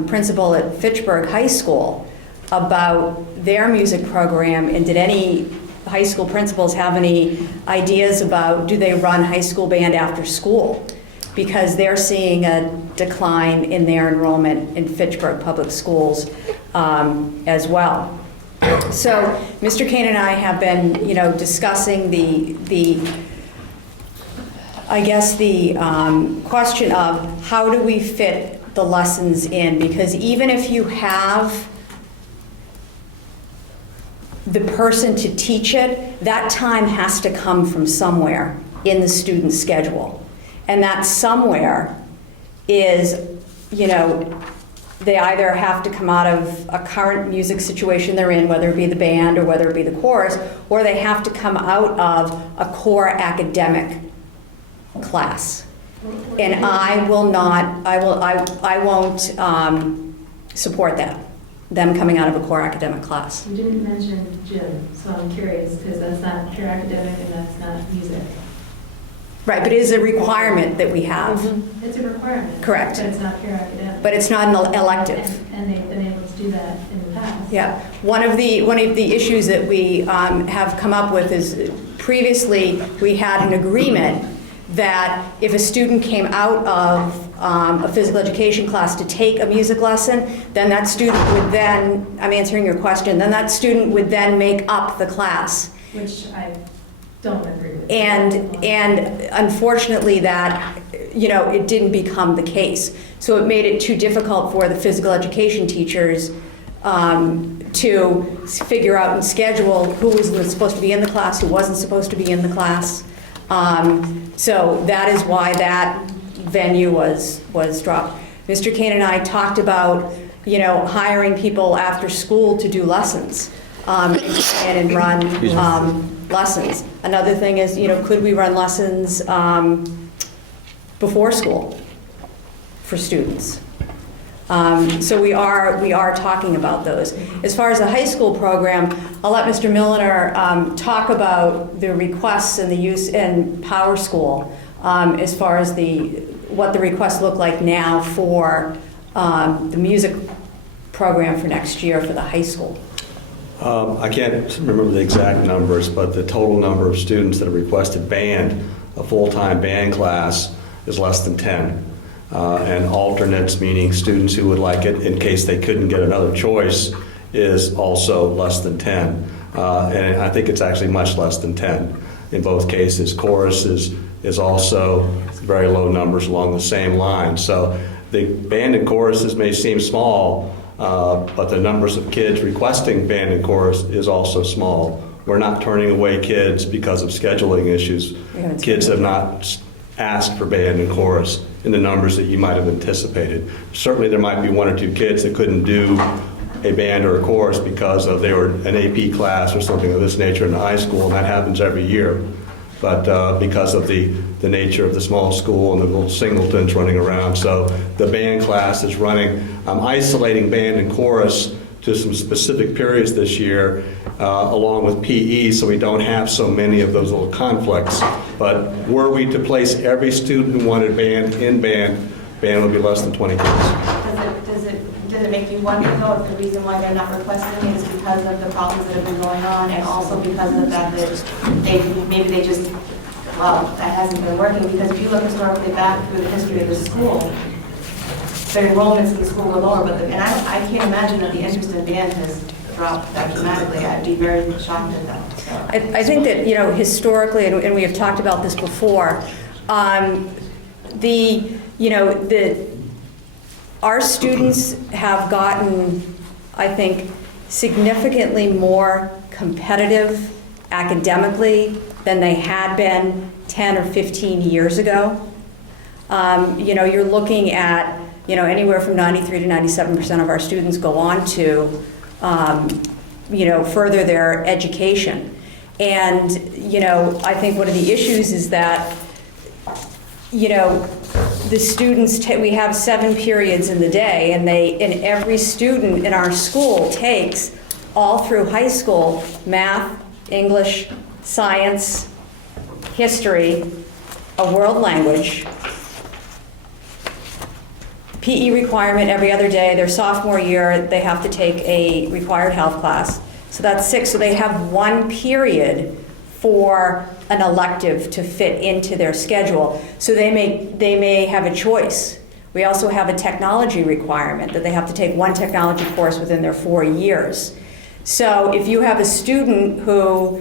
principal at Fitchburg High School about their music program, and did any high school principals have any ideas about, do they run high school band after school? Because they're seeing a decline in their enrollment in Fitchburg Public Schools as well. So Mr. Kane and I have been, discussing the question of how do we fit the lessons in, because even if you have the person to teach it, that time has to come from somewhere in the student's schedule. And that somewhere is, they either have to come out of a current music situation they're in, whether it be the band or whether it be the chorus, or they have to come out of a core academic class. And I won't support that, them coming out of a core academic class. You didn't mention gym, so I'm curious, because that's not pure academic and that's not music. Right, but it is a requirement that we have. It's a requirement. Correct. But it's not pure academic. But it's not an elective. And they've been able to do that in the past. Yeah. One of the issues that we have come up with is previously we had an agreement that if a student came out of a physical education class to take a music lesson, then that student would then, I'm answering your question, then that student would then make up the class. Which I don't agree with. And unfortunately that, it didn't become the case. So it made it too difficult for the physical education teachers to figure out and schedule who was supposed to be in the class, who wasn't supposed to be in the class. So that is why that venue was dropped. Mr. Kane and I talked about, hiring people after school to do lessons and run lessons. Another thing is, could we run lessons before school for students? So we are talking about those. As far as the high school program, I'll let Mr. Milliner talk about the requests and the use in Power School as far as what the requests look like now for the music program for next year for the high school. I can't remember the exact numbers, but the total number of students that have requested band, a full-time band class, is less than 10. And alternates, meaning students who would like it in case they couldn't get another choice, is also less than 10. And I think it's actually much less than 10 in both cases. Chorus is also very low numbers along the same line. So the band and choruses may seem small, but the numbers of kids requesting band and chorus is also small. We're not turning away kids because of scheduling issues. Kids have not asked for band and chorus in the numbers that you might have anticipated. Certainly there might be one or two kids that couldn't do a band or a chorus because they were an AP class or something of this nature in high school, and that happens every year. But because of the nature of the small school and the little singletons running around. So the band class is running. I'm isolating band and chorus to some specific periods this year, along with PE, so we don't have so many of those little conflicts. But were we to place every student who wanted band in band would be less than 20 kids. Does it make you wonder, though, if the reason why they're not requesting it is because of the problems that have been going on, and also because of the fact that that hasn't been working? Because if you look historically back through the history of the school, the enrollments in the school were lower, I can't imagine that the interest in band has dropped that dramatically. I'd be very shocked at that. So. I think that, historically, and we have talked about this before, our students have gotten, I think, significantly more competitive academically than they had been 10 or 15 years ago. You're looking at, anywhere from 93 to 97% of our students go on to, further their education. And, I think one of the issues is that, the students, we have 7 periods in the day, and every student in our school takes, all through high school, math, English, science, history, a world language, PE requirement every other day. Their sophomore year, they have to take a required health class. So that's 6. So they have 1 period for an elective to fit into their schedule. So they may have a choice. We also have a technology requirement that they have to take 1 technology course within their 4 years. So if you have a student who,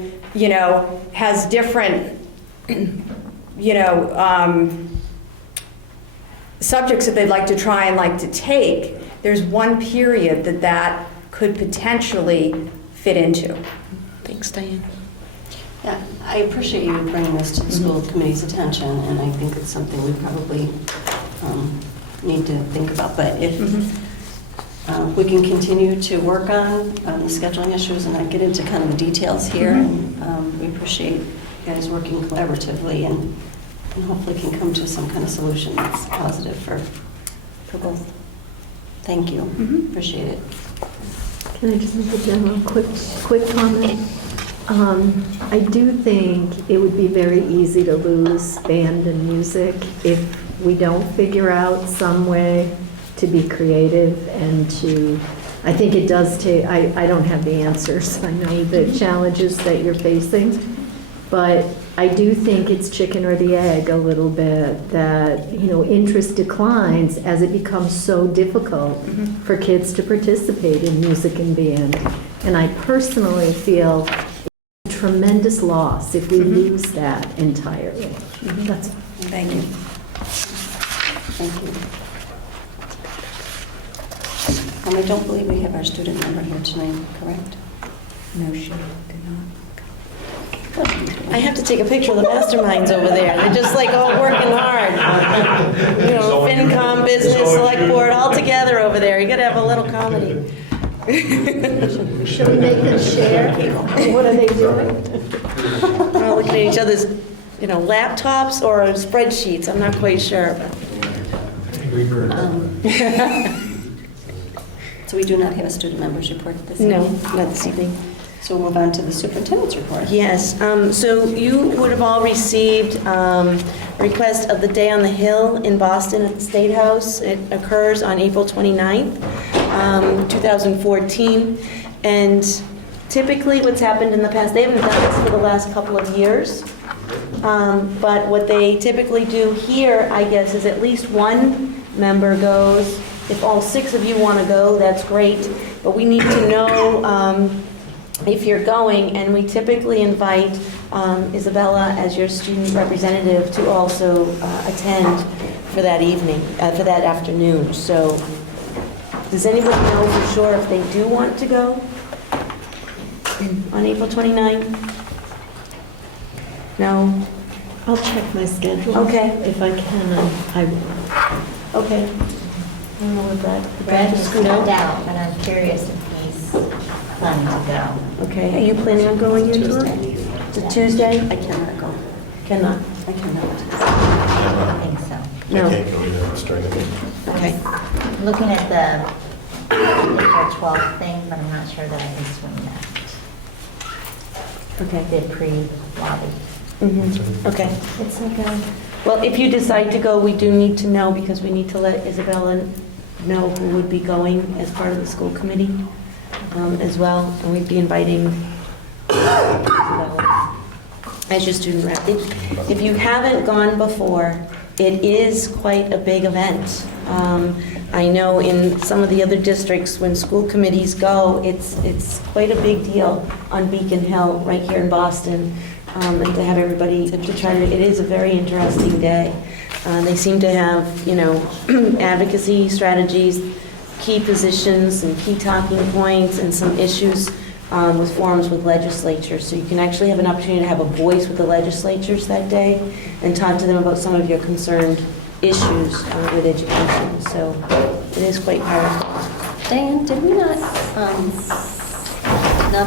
has different, subjects that they'd like to try and like to take, there's 1 period that could potentially fit into. Thanks, Diane. Yeah, I appreciate you bringing this to the school committee's attention, and I think it's something we probably need to think about. But if we can continue to work on the scheduling issues and not get into kind of the details here, and we appreciate you guys working collaboratively and hopefully can come to some kind of solution that's positive for both. Thank you. Appreciate it. Can I just make a general quick comment? I do think it would be very easy to lose band and music if we don't figure out some way to be creative and to, I think it does take, I don't have the answers. I know the challenges that you're facing, but I do think it's chicken or the egg a little bit, that, interest declines as it becomes so difficult for kids to participate in music and band. And I personally feel it's a tremendous loss if we lose that entirely. That's all. Thank you. Thank you. I don't believe we have our student member here tonight, correct? No, she did not. I have to take a picture of the masterminds over there. They're just like all working hard. FinCom, business, select board, all together over there. You gotta have a little comedy. Should we make them share? What are they doing? We're all looking at each other's, laptops or spreadsheets. I'm not quite sure. So we do not have a student members report this No, evening? not this evening. So we'll move on to the superintendent's report. Yes, so you would have all received a request of the Day on the Hill in Boston at the State House. It occurs on April 29th, 2014. And typically what's happened in the past, they haven't done this for the last couple of years, but what they typically do here, I guess, is at least 1 member goes. If all 6 of you want to go, that's great, but we need to know if you're going, and we typically invite Isabella as your student representative to also attend for that evening, for that afternoon. So does anybody know for sure if they do want to go on April 29th? No? I'll check my schedule. Okay. If I can, I will. Okay. I don't know what Brad just moved out, but I'm curious if he's planning to go. Okay, are you planning on going into it? It's a Tuesday? I cannot go. Cannot. I cannot. I think so. No. I can't go either, I'm starting. Okay. I'm looking at the April 12th thing, but I'm not sure that I can swing that. Okay. The pre-lobby. Okay. It's okay. Well, if you decide to go, we do need to know, because we need to let Isabella know who would be going as part of the school committee as well. And we'd be inviting Isabella as your student rep. If you haven't gone before, it is quite a big event. I know in some of the other districts, when school committees go, it's quite a big deal on Beacon Hill, right here in Boston. And to have everybody to try to, it is a very interesting day. They seem to have, advocacy strategies key positions and key talking points and some issues with forums with legislatures. So you can actually have an opportunity to have a voice with the legislatures that day and talk to them about some of your concerned issues with education. So it is quite powerful. Diane, did we not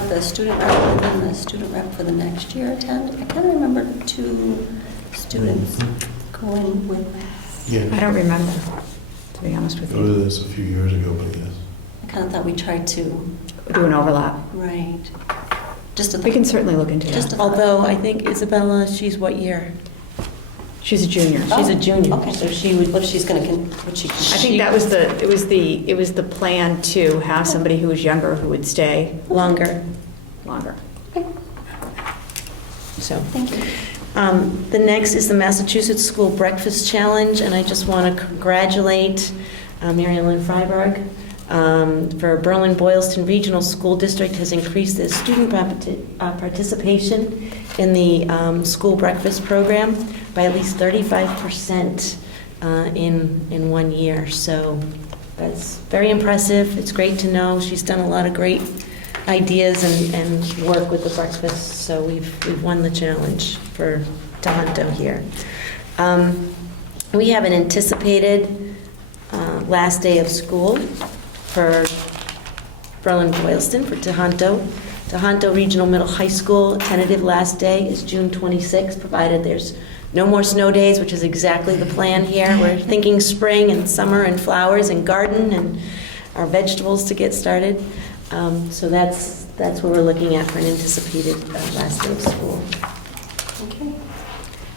the student rep and then the student rep for the next year attend? I kind of remember 2 students going with. Yeah. I don't remember, to be honest with It you. was a few years ago, but yes. I kind of thought we tried to. Do an overlap. Right. Just a We can certainly look into Just that. a Although I think Isabella, she's what year? She's a junior. She's a junior. Okay. So she would. What if she's going to, what she? I think that was it was the plan to have somebody who was younger who would stay Longer. longer. So. Thank you. The next is the Massachusetts School Breakfast Challenge, and I just want to congratulate Mary Ellen Freiberg. For Berlin-Boylston Regional School District has increased their student participation in the school breakfast program by at least 35% in 1 year. So that's very impressive. It's great to know. She's done a lot of great ideas and work with the breakfast. So we've won the challenge for Tohoto here. We have an anticipated last day of school for Berlin-Boylston, for Tohoto. Tohoto Regional Middle High School, tentative last day is June 26th, provided there's no more snow days, which is exactly the plan here. We're thinking spring and summer and flowers and garden and our vegetables to get started. So that's what we're looking at for an anticipated last day of school. Okay.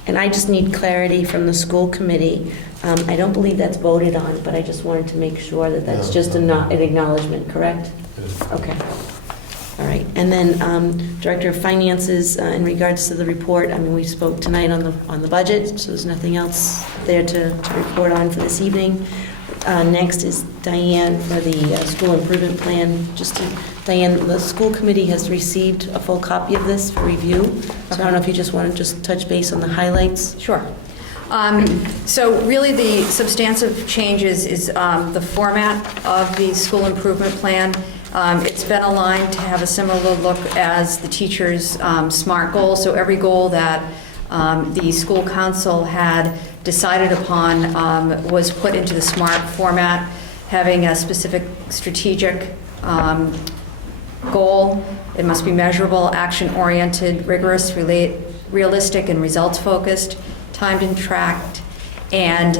And I just need clarity from the school committee. I don't believe that's voted on, but I just wanted to make sure that that's just an acknowledgement, correct? Okay. All right. And then Director of Finances, in regards to the report, I mean, we spoke tonight on the budget, so there's nothing else there to report on for this evening. Next is Diane for the school improvement plan. Diane, the school committee has received a full copy of this for review. So I don't know if you just want to just touch base on the highlights. Sure. So really the substantive changes is the format of the school improvement plan. It's been aligned to have a similar look as the teacher's SMART goals. So every goal that the school council had decided upon was put into the SMART format, having a specific strategic goal. It must be measurable, action-oriented, rigorous, realistic, and results-focused, timed and tracked, and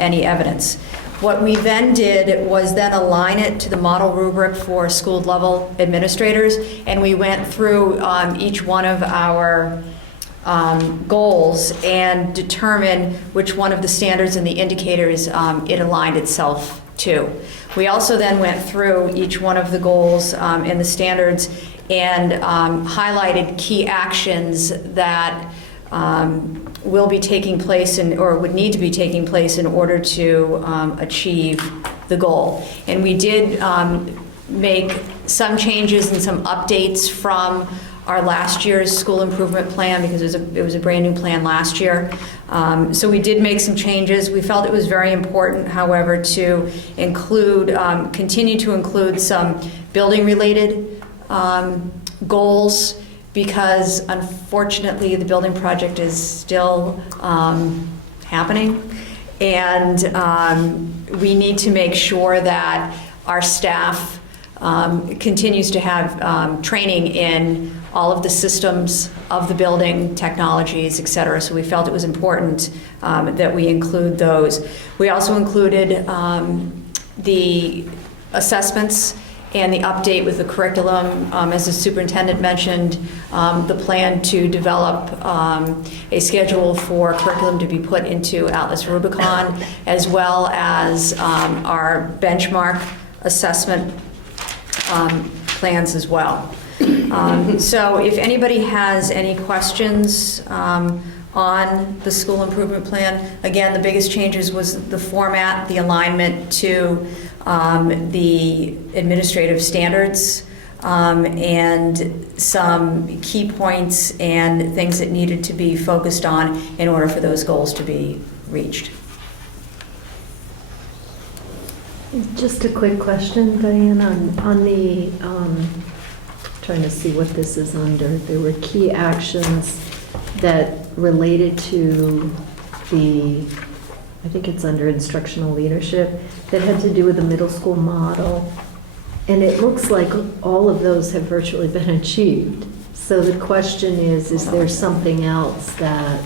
any evidence. What we then did was then align it to the model rubric for school-level administrators, and we went through each one of our goals and determine which one of the standards and the indicators it aligned itself to. We also then went through each one of the goals and the standards and highlighted key actions that will be taking place or would need to be taking place in order to achieve the goal. And we did make some changes and some updates from our last year's school improvement plan because it was a brand new plan last year. So we did make some changes. We felt it was very important, however, to include, continue to include some building-related goals because unfortunately the building project is still happening. And we need to make sure that our staff continues to have training in all of the systems of the building, technologies, et cetera. So we felt it was important that we include those. We also included the assessments and the update with the curriculum. As the superintendent mentioned, the plan to develop a schedule for curriculum to be put into Atlas Rubicon, as well as our benchmark assessment plans as well. So if anybody has any questions on the school improvement plan, again, the biggest changes was the format, the alignment to the administrative standards, and some key points and things that needed to be focused on in order for those goals to be reached. Just a quick question, Diane, on the, trying to see what this is under. There were key actions that related to I think it's under instructional leadership, that had to do with the middle school model. And it looks like all of those have virtually been achieved. So the question is there something else that...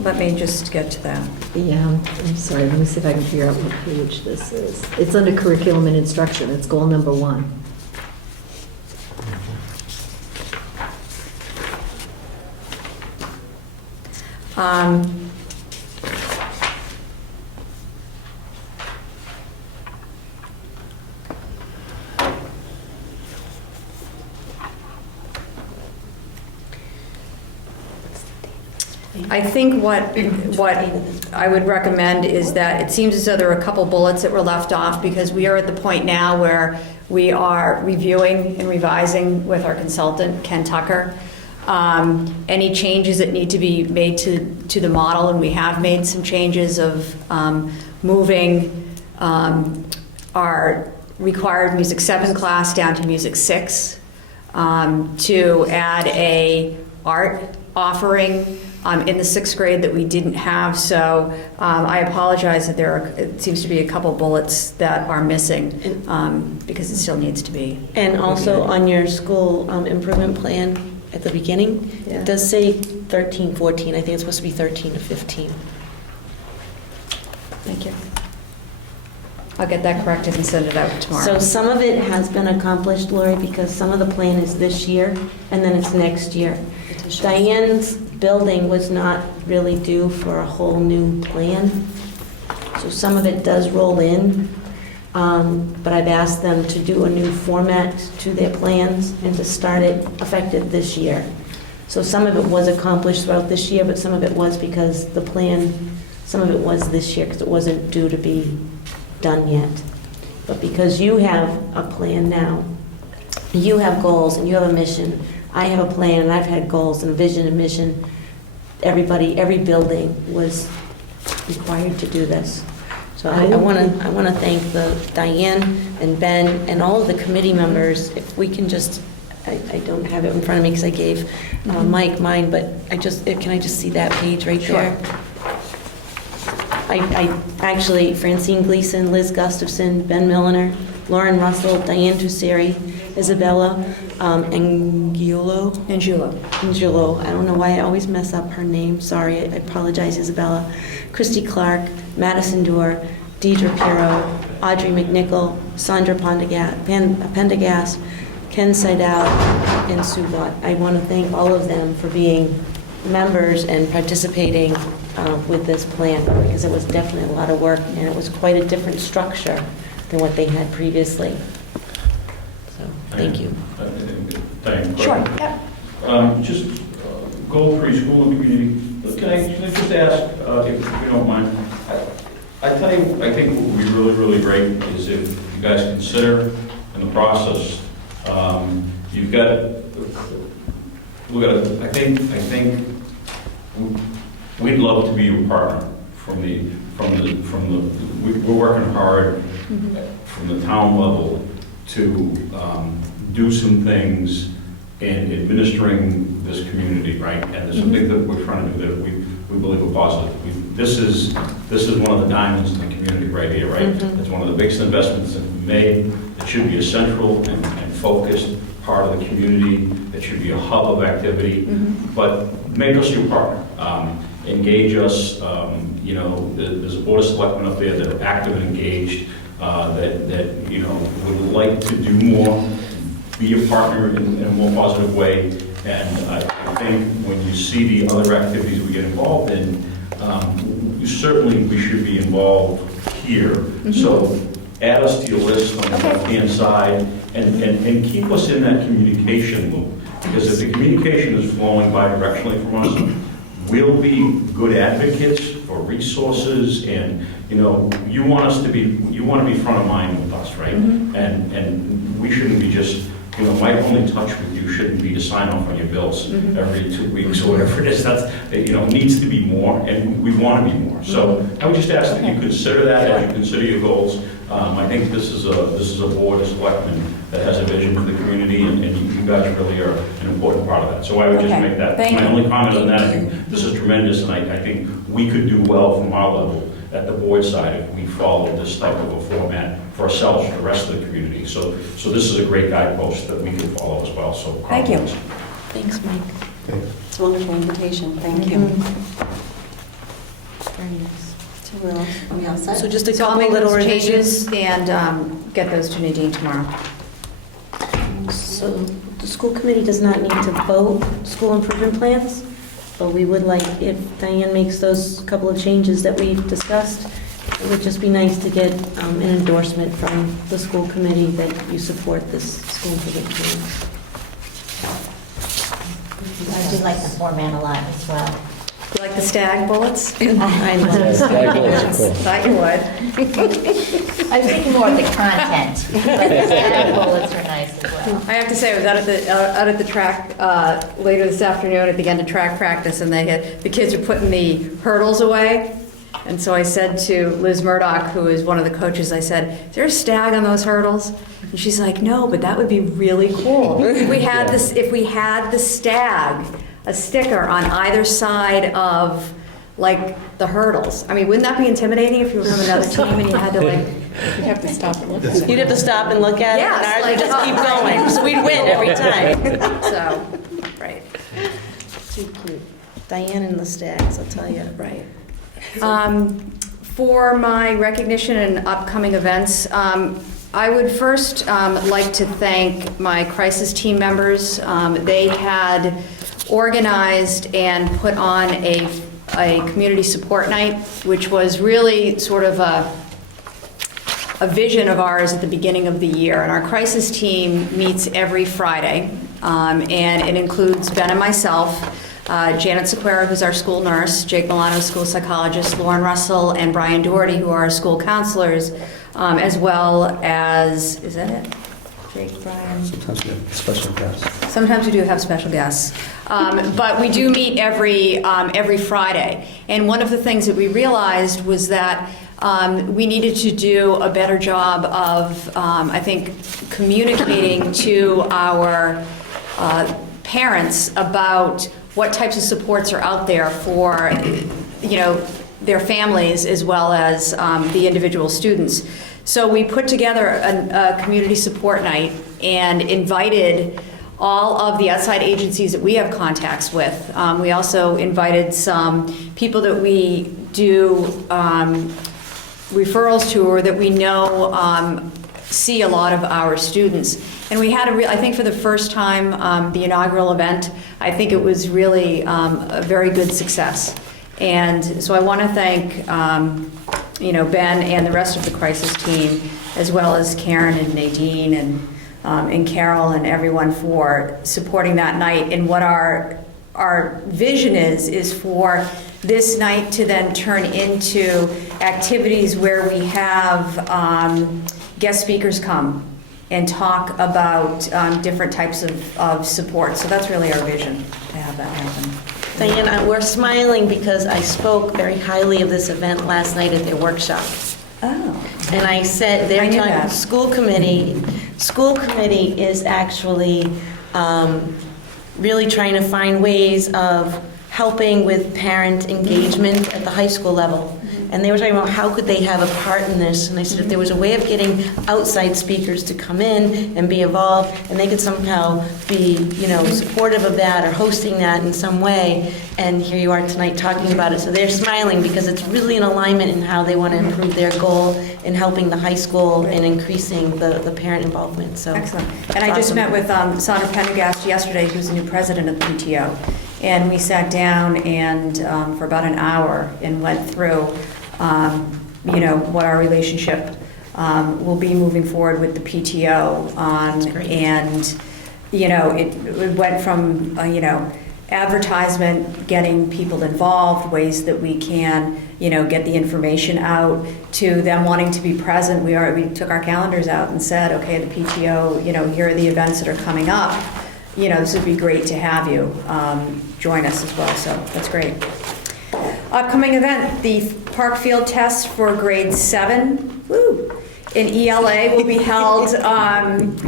Let me just get to that. Yeah, I'm sorry, let me see if I can figure out what page this is. It's under curriculum and instruction, it's goal number 1. I think what I would recommend is that it seems as though there are a couple bullets that were left off because we are at the point now where we are reviewing and revising with our consultant, Ken Tucker, any changes that need to be made to the model, and we have made some changes of moving our required Music 7 class down to Music 6, to add a art offering in the 6th grade that we didn't have. So I apologize that it seems to be a couple bullets that are missing because it still needs to be. And also on your school improvement plan at the beginning, Yeah. it does say 13, 14. I think it's supposed to be 13 to 15. Thank you. I'll get that corrected and send it out tomorrow. So some of it has been accomplished, Lori, because some of the plan is this year, and then it's next year. Diane's building was not really due for a whole new plan, so some of it does roll in, but I've asked them to do a new format to their plans and to start it effective this year. So some of it was accomplished throughout this year, but some of it was because the plan, some of it was this year because it wasn't due to be done yet. But because you have a plan now, you have goals and you have a mission, I have a plan and I've had goals and a vision and mission. Every building was required to do this. So I want to thank Diane and Ben and all of the committee members. If we can just, I don't have it in front of me because I gave Mike mine, but can I just see that page right there? I actually, Francine Gleason, Liz Gustafson, Ben Milliner, Lauren Russell, Diane Tusseri, Isabella Angulo. I don't know why I always mess up her name. Sorry, I apologize, Isabella. Christy Clark, Madison Dorr, Deidre Pirro, Audrey McNichol, Sandra Pendergast, Ken Seidel, and Sue Vaught. I want to thank all of them for being members and participating with this plan, because it was definitely a lot of work and it was quite a different structure than what they had previously. So, thank you. Thanks. Sure, yep. Just goal preschool and community. Can I just ask, if you don't mind? I tell you, I think what would be really, really great is if you guys consider in the process, you've got, I think we'd love to be your partner we're working hard from the town level to do some things in administering this community, right? And there's something that we're trying to do that we believe are positive. This is one of the diamonds in the community right here, right? It's one of the biggest investments that we made. It should be a central and focused part of the community. It should be a hub of activity. But make us your partner. Engage us. There's a board of selectmen up there that are active and engaged, that would like to do more, be a partner in a more positive way. And I think when you see the other activities we get involved in, certainly we should be involved here. So add us to your list on the left-hand side and keep us in that communication loop. Because if the communication is flowing bi-directionally from us, we'll be good advocates for resources, and you want to be front of mind with us, right? And we shouldn't be just, my only touch with you shouldn't be to sign off on your bills every 2 weeks or whatever it is. That's, it needs to be more, and we want to be more. So I would just ask that you consider that as you consider your goals. I think this is a board of selectmen that has a vision for the community, and you guys really are an important part of that. So I would just Okay. make that, Thank my you. only comment on that, I think this is tremendous, and I think we could do well from our level at the board side if we followed this type of a format for ourselves, the rest of the community. So this is a great guidepost that we can follow as well, so. Thank you. compliments. Thanks, Mike. It's a wonderful invitation, thank you. Very nice. So we all set? So just a So I'll couple make little those revisions. changes and get those to Nadine tomorrow. So the school committee does not need to vote school improvement plans, but we would like, if Diane makes those couple of changes that we've discussed, it would just be nice to get an endorsement from the school committee that you support this school improvement plan. I do like the format a lot as well. You like the stag bullets? I love Stag bullets are cool. Thought you would. I was thinking more of the content, but the staff bullets are nice as well. I have to say, I was out at the track later this afternoon at the end of track practice, and the kids are putting the hurdles away. And so I said to Liz Murdoch, who is one of the coaches, I said, "Is there a stag on those hurdles?" And she's like, "No, but that would be really cool. If we had this, if we had the stag, a sticker on either side of like the hurdles. I mean, wouldn't that be intimidating if you were from another team and you had to like?" You'd have to stop and look at it. You'd have to stop and look at it, and Yes, ours like, would just keep going, so we'd win every time. So, right. Too cute. Diane and the Stags, I'll tell you. Right. For my recognition and upcoming events, I would first like to thank my crisis team members. They had organized and put on a community support night, which was really sort of a vision of ours at the beginning of the year. And our crisis team meets every Friday, and it includes Ben and myself, Janet Sequeira, who's our school nurse, Jake Milano, school psychologist, Lauren Russell, and Brian Doherty, who are our school counselors, as well as, is that it? Jake, Brian? Sometimes we have special guests. Sometimes we do have special guests. But we do meet every Friday. And one of the things that we realized was that we needed to do a better job of, I think, communicating to our parents about what types of supports are out there for, their families as well as the individual students. So we put together a community support night and invited all of the outside agencies that we have contacts with. We also invited some people that we do referrals to or that we know see a lot of our students. And we had I think for the first time, the inaugural event, I think it was really a very good success. And so I want to thank, Ben and the rest of the crisis team, as well as Karen and Nadine and Carol and everyone for supporting that night. And what our vision is for this night to then turn into activities where we have guest speakers come and talk about different types of support. So that's really our vision, to have that happen. Diane, we're smiling because I spoke very highly of this event last night at their workshop. Oh. And I said, I they're knew talking, that. school committee is actually really trying to find ways of helping with parent engagement at the high school level. And they were talking about how could they have a part in this. And I said if there was a way of getting outside speakers to come in and be involved, and they could somehow be, supportive of that or hosting that in some way. And here you are tonight talking about it. So they're smiling because it's really an alignment in how they want to improve their goal in helping the high school and increasing the parent involvement. So Excellent. And I just met with Sandra Pendergast yesterday, who's the new president of the PTO. And we sat down and for about an hour and went through, what our relationship will be moving forward with the PTO. And, it went from, advertisement, getting people involved, ways that we can, get the information out, to them wanting to be present. We took our calendars out and said, okay, the PTO, here are the events that are coming up. This would be great to have you join us as well, so that's great. Upcoming event, the Park Field Test for grade 7. Woo! in ELA will be held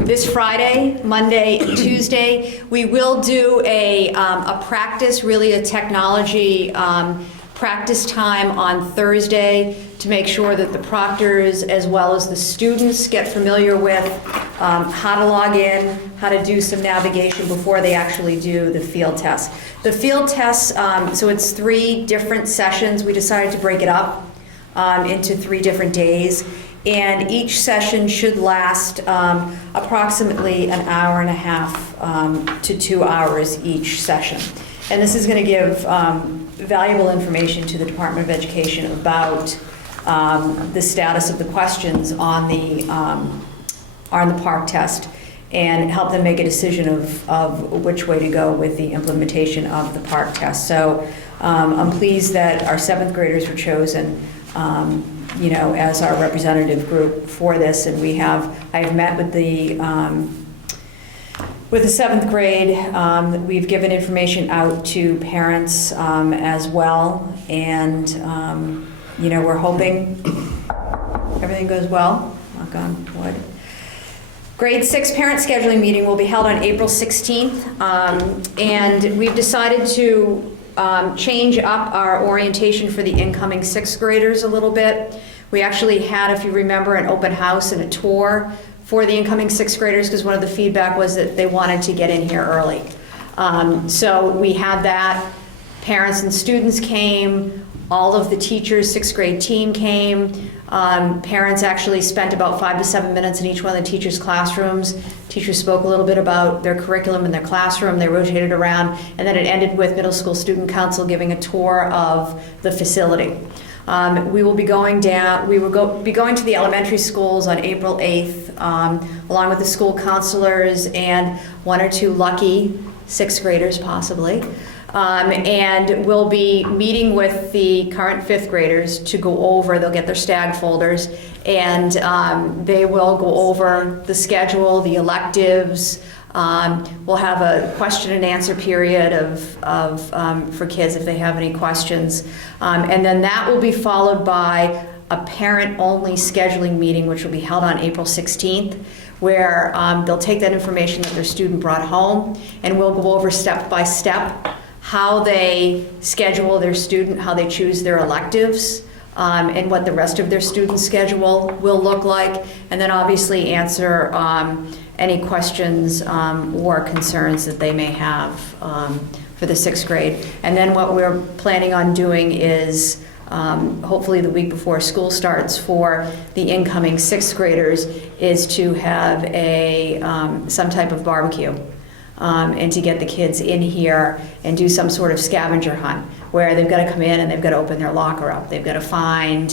this Friday, Monday, and Tuesday. We will do a practice, really a technology practice time on Thursday to make sure that the proctors as well as the students get familiar with how to log in, how to do some navigation before they actually do the field test. The field test, so it's 3 different sessions. We decided to break it up into 3 different days. And each session should last approximately an hour and a half to 2 hours each session. And this is going to give valuable information to the Department of Education about the status of the questions on the PARCC test and help them make a decision of which way to go with the implementation of the PARCC test. So I'm pleased that our 7th graders were chosen as our representative group for this, and I have met with the 7th grade. We've given information out to parents as well, and we're hoping everything goes well. Knock on wood. Grade 6 parent scheduling meeting will be held on April 16th, and we've decided to change up our orientation for the incoming 6th graders a little bit. We actually had, if you remember, an open house and a tour for the incoming 6th graders because one of the feedback was that they wanted to get in here early. So we had that. Parents and students came. All of the teachers, 6th grade team came. Parents actually spent about 5 to 7 minutes in each one of the teachers' classrooms. Teachers spoke a little bit about their curriculum in their classroom. They rotated around, and then it ended with Middle School Student Council giving a tour of the facility. We will be going down. We will be going to the elementary schools on April 8th, along with the school counselors and 1 or 2 lucky 6th graders, possibly. And we'll be meeting with the current 5th graders to go over, they'll get their STAG folders, and they will go over the schedule, the electives. We'll have a question and answer period for kids if they have any questions. And then that will be followed by a parent-only scheduling meeting, which will be held on April 16th, where they'll take that information that their student brought home, and we'll go over step by step how they schedule their student, how they choose their electives, and what the rest of their student schedule will look like, and then obviously answer any questions or concerns that they may have for the 6th grade. And then what we're planning on doing is hopefully the week before school starts for the incoming 6th graders is to have some type of barbecue. And to get the kids in here and do some sort of scavenger hunt where they've got to come in and they've got to open their locker up. They've got to find,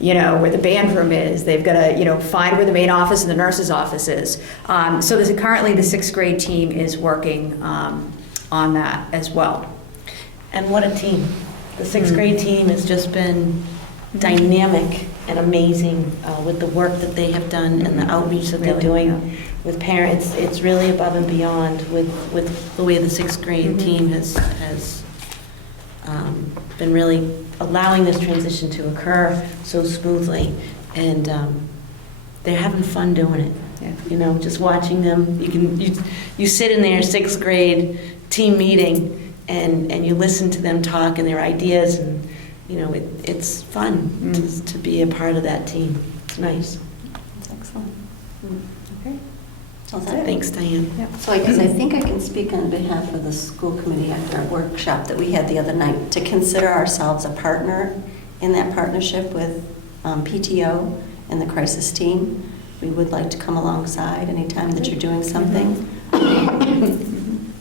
where the band room is. They've got to, find where the main office and the nurse's office is. So currently the 6th grade team is working on that as well. And what a team. The 6th grade team has just been dynamic and amazing with the work that they have done and the outreach that they're doing with parents. It's really above and beyond with the way the 6th grade team has been really allowing this transition to occur so smoothly. And they're having fun doing it. Yeah. Just watching them. You sit in their 6th grade team meeting and you listen to them talk and their ideas, and it's fun to be a part of that team. It's nice. That's excellent. Okay. So that's it. Thanks, Diane. Yep. So I think I can speak on behalf of the school committee after our workshop that we had the other night to consider ourselves a partner in that partnership with PTO and the crisis team. We would like to come alongside anytime that you're doing something. Kind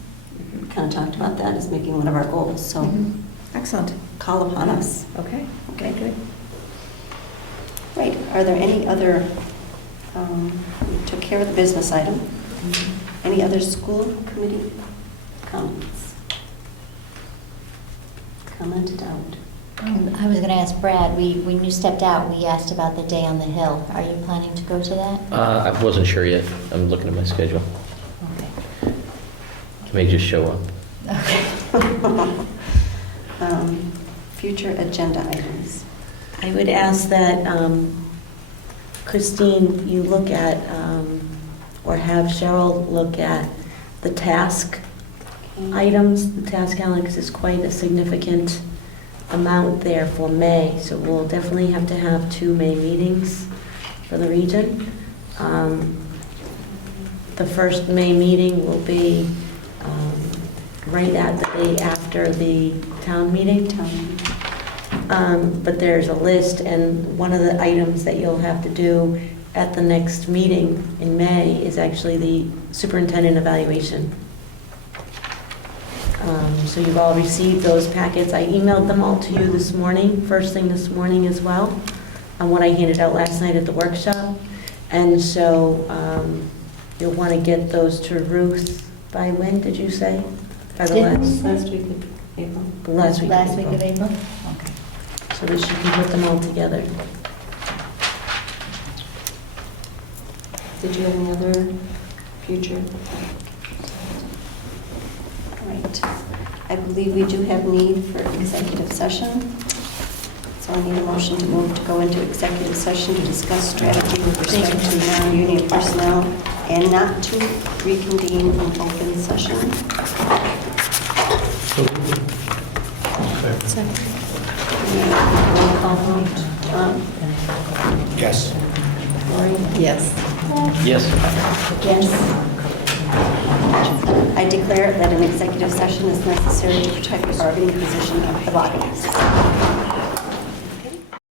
of talked about that as making one of our goals. So excellent. Call upon us. Okay, good. Right. Are there any other, we took care of the business item. Any other school committee comments? Commented out. I was going to ask Brad, when you stepped out, we asked about the Day on the Hill. Are you planning to go to that? I wasn't sure yet. I'm looking at my schedule. Okay. I may just show up. Okay. Future agenda items. I would ask that Christine, you look at, or have Cheryl look at the task items, the task calendar, because it's quite a significant amount there for May, so we'll definitely have to have 2 May meetings for the region. The first May meeting will be right at the day after the town meeting. But there's a list, and one of the items that you'll have to do at the next meeting in May is actually the superintendent evaluation. So you've all received those packets. I emailed them all to you this morning, first thing this morning as well, on what I handed out last night at the workshop. And so you'll want to get those to Ruth by when, did you say? By the Last week of April. the last week Last week of April? Okay. So that you can put them all together. Did you have any other future? All right. I believe we do have need for executive session. So I need a motion to move to go into executive session to discuss strategy with respect to non-union personnel and not to reconvene in open session. Roll call vote. Tom? Yes. Lori? Yes. Yes. Yes. I declare that an executive session is necessary to protect the bargaining position of the body.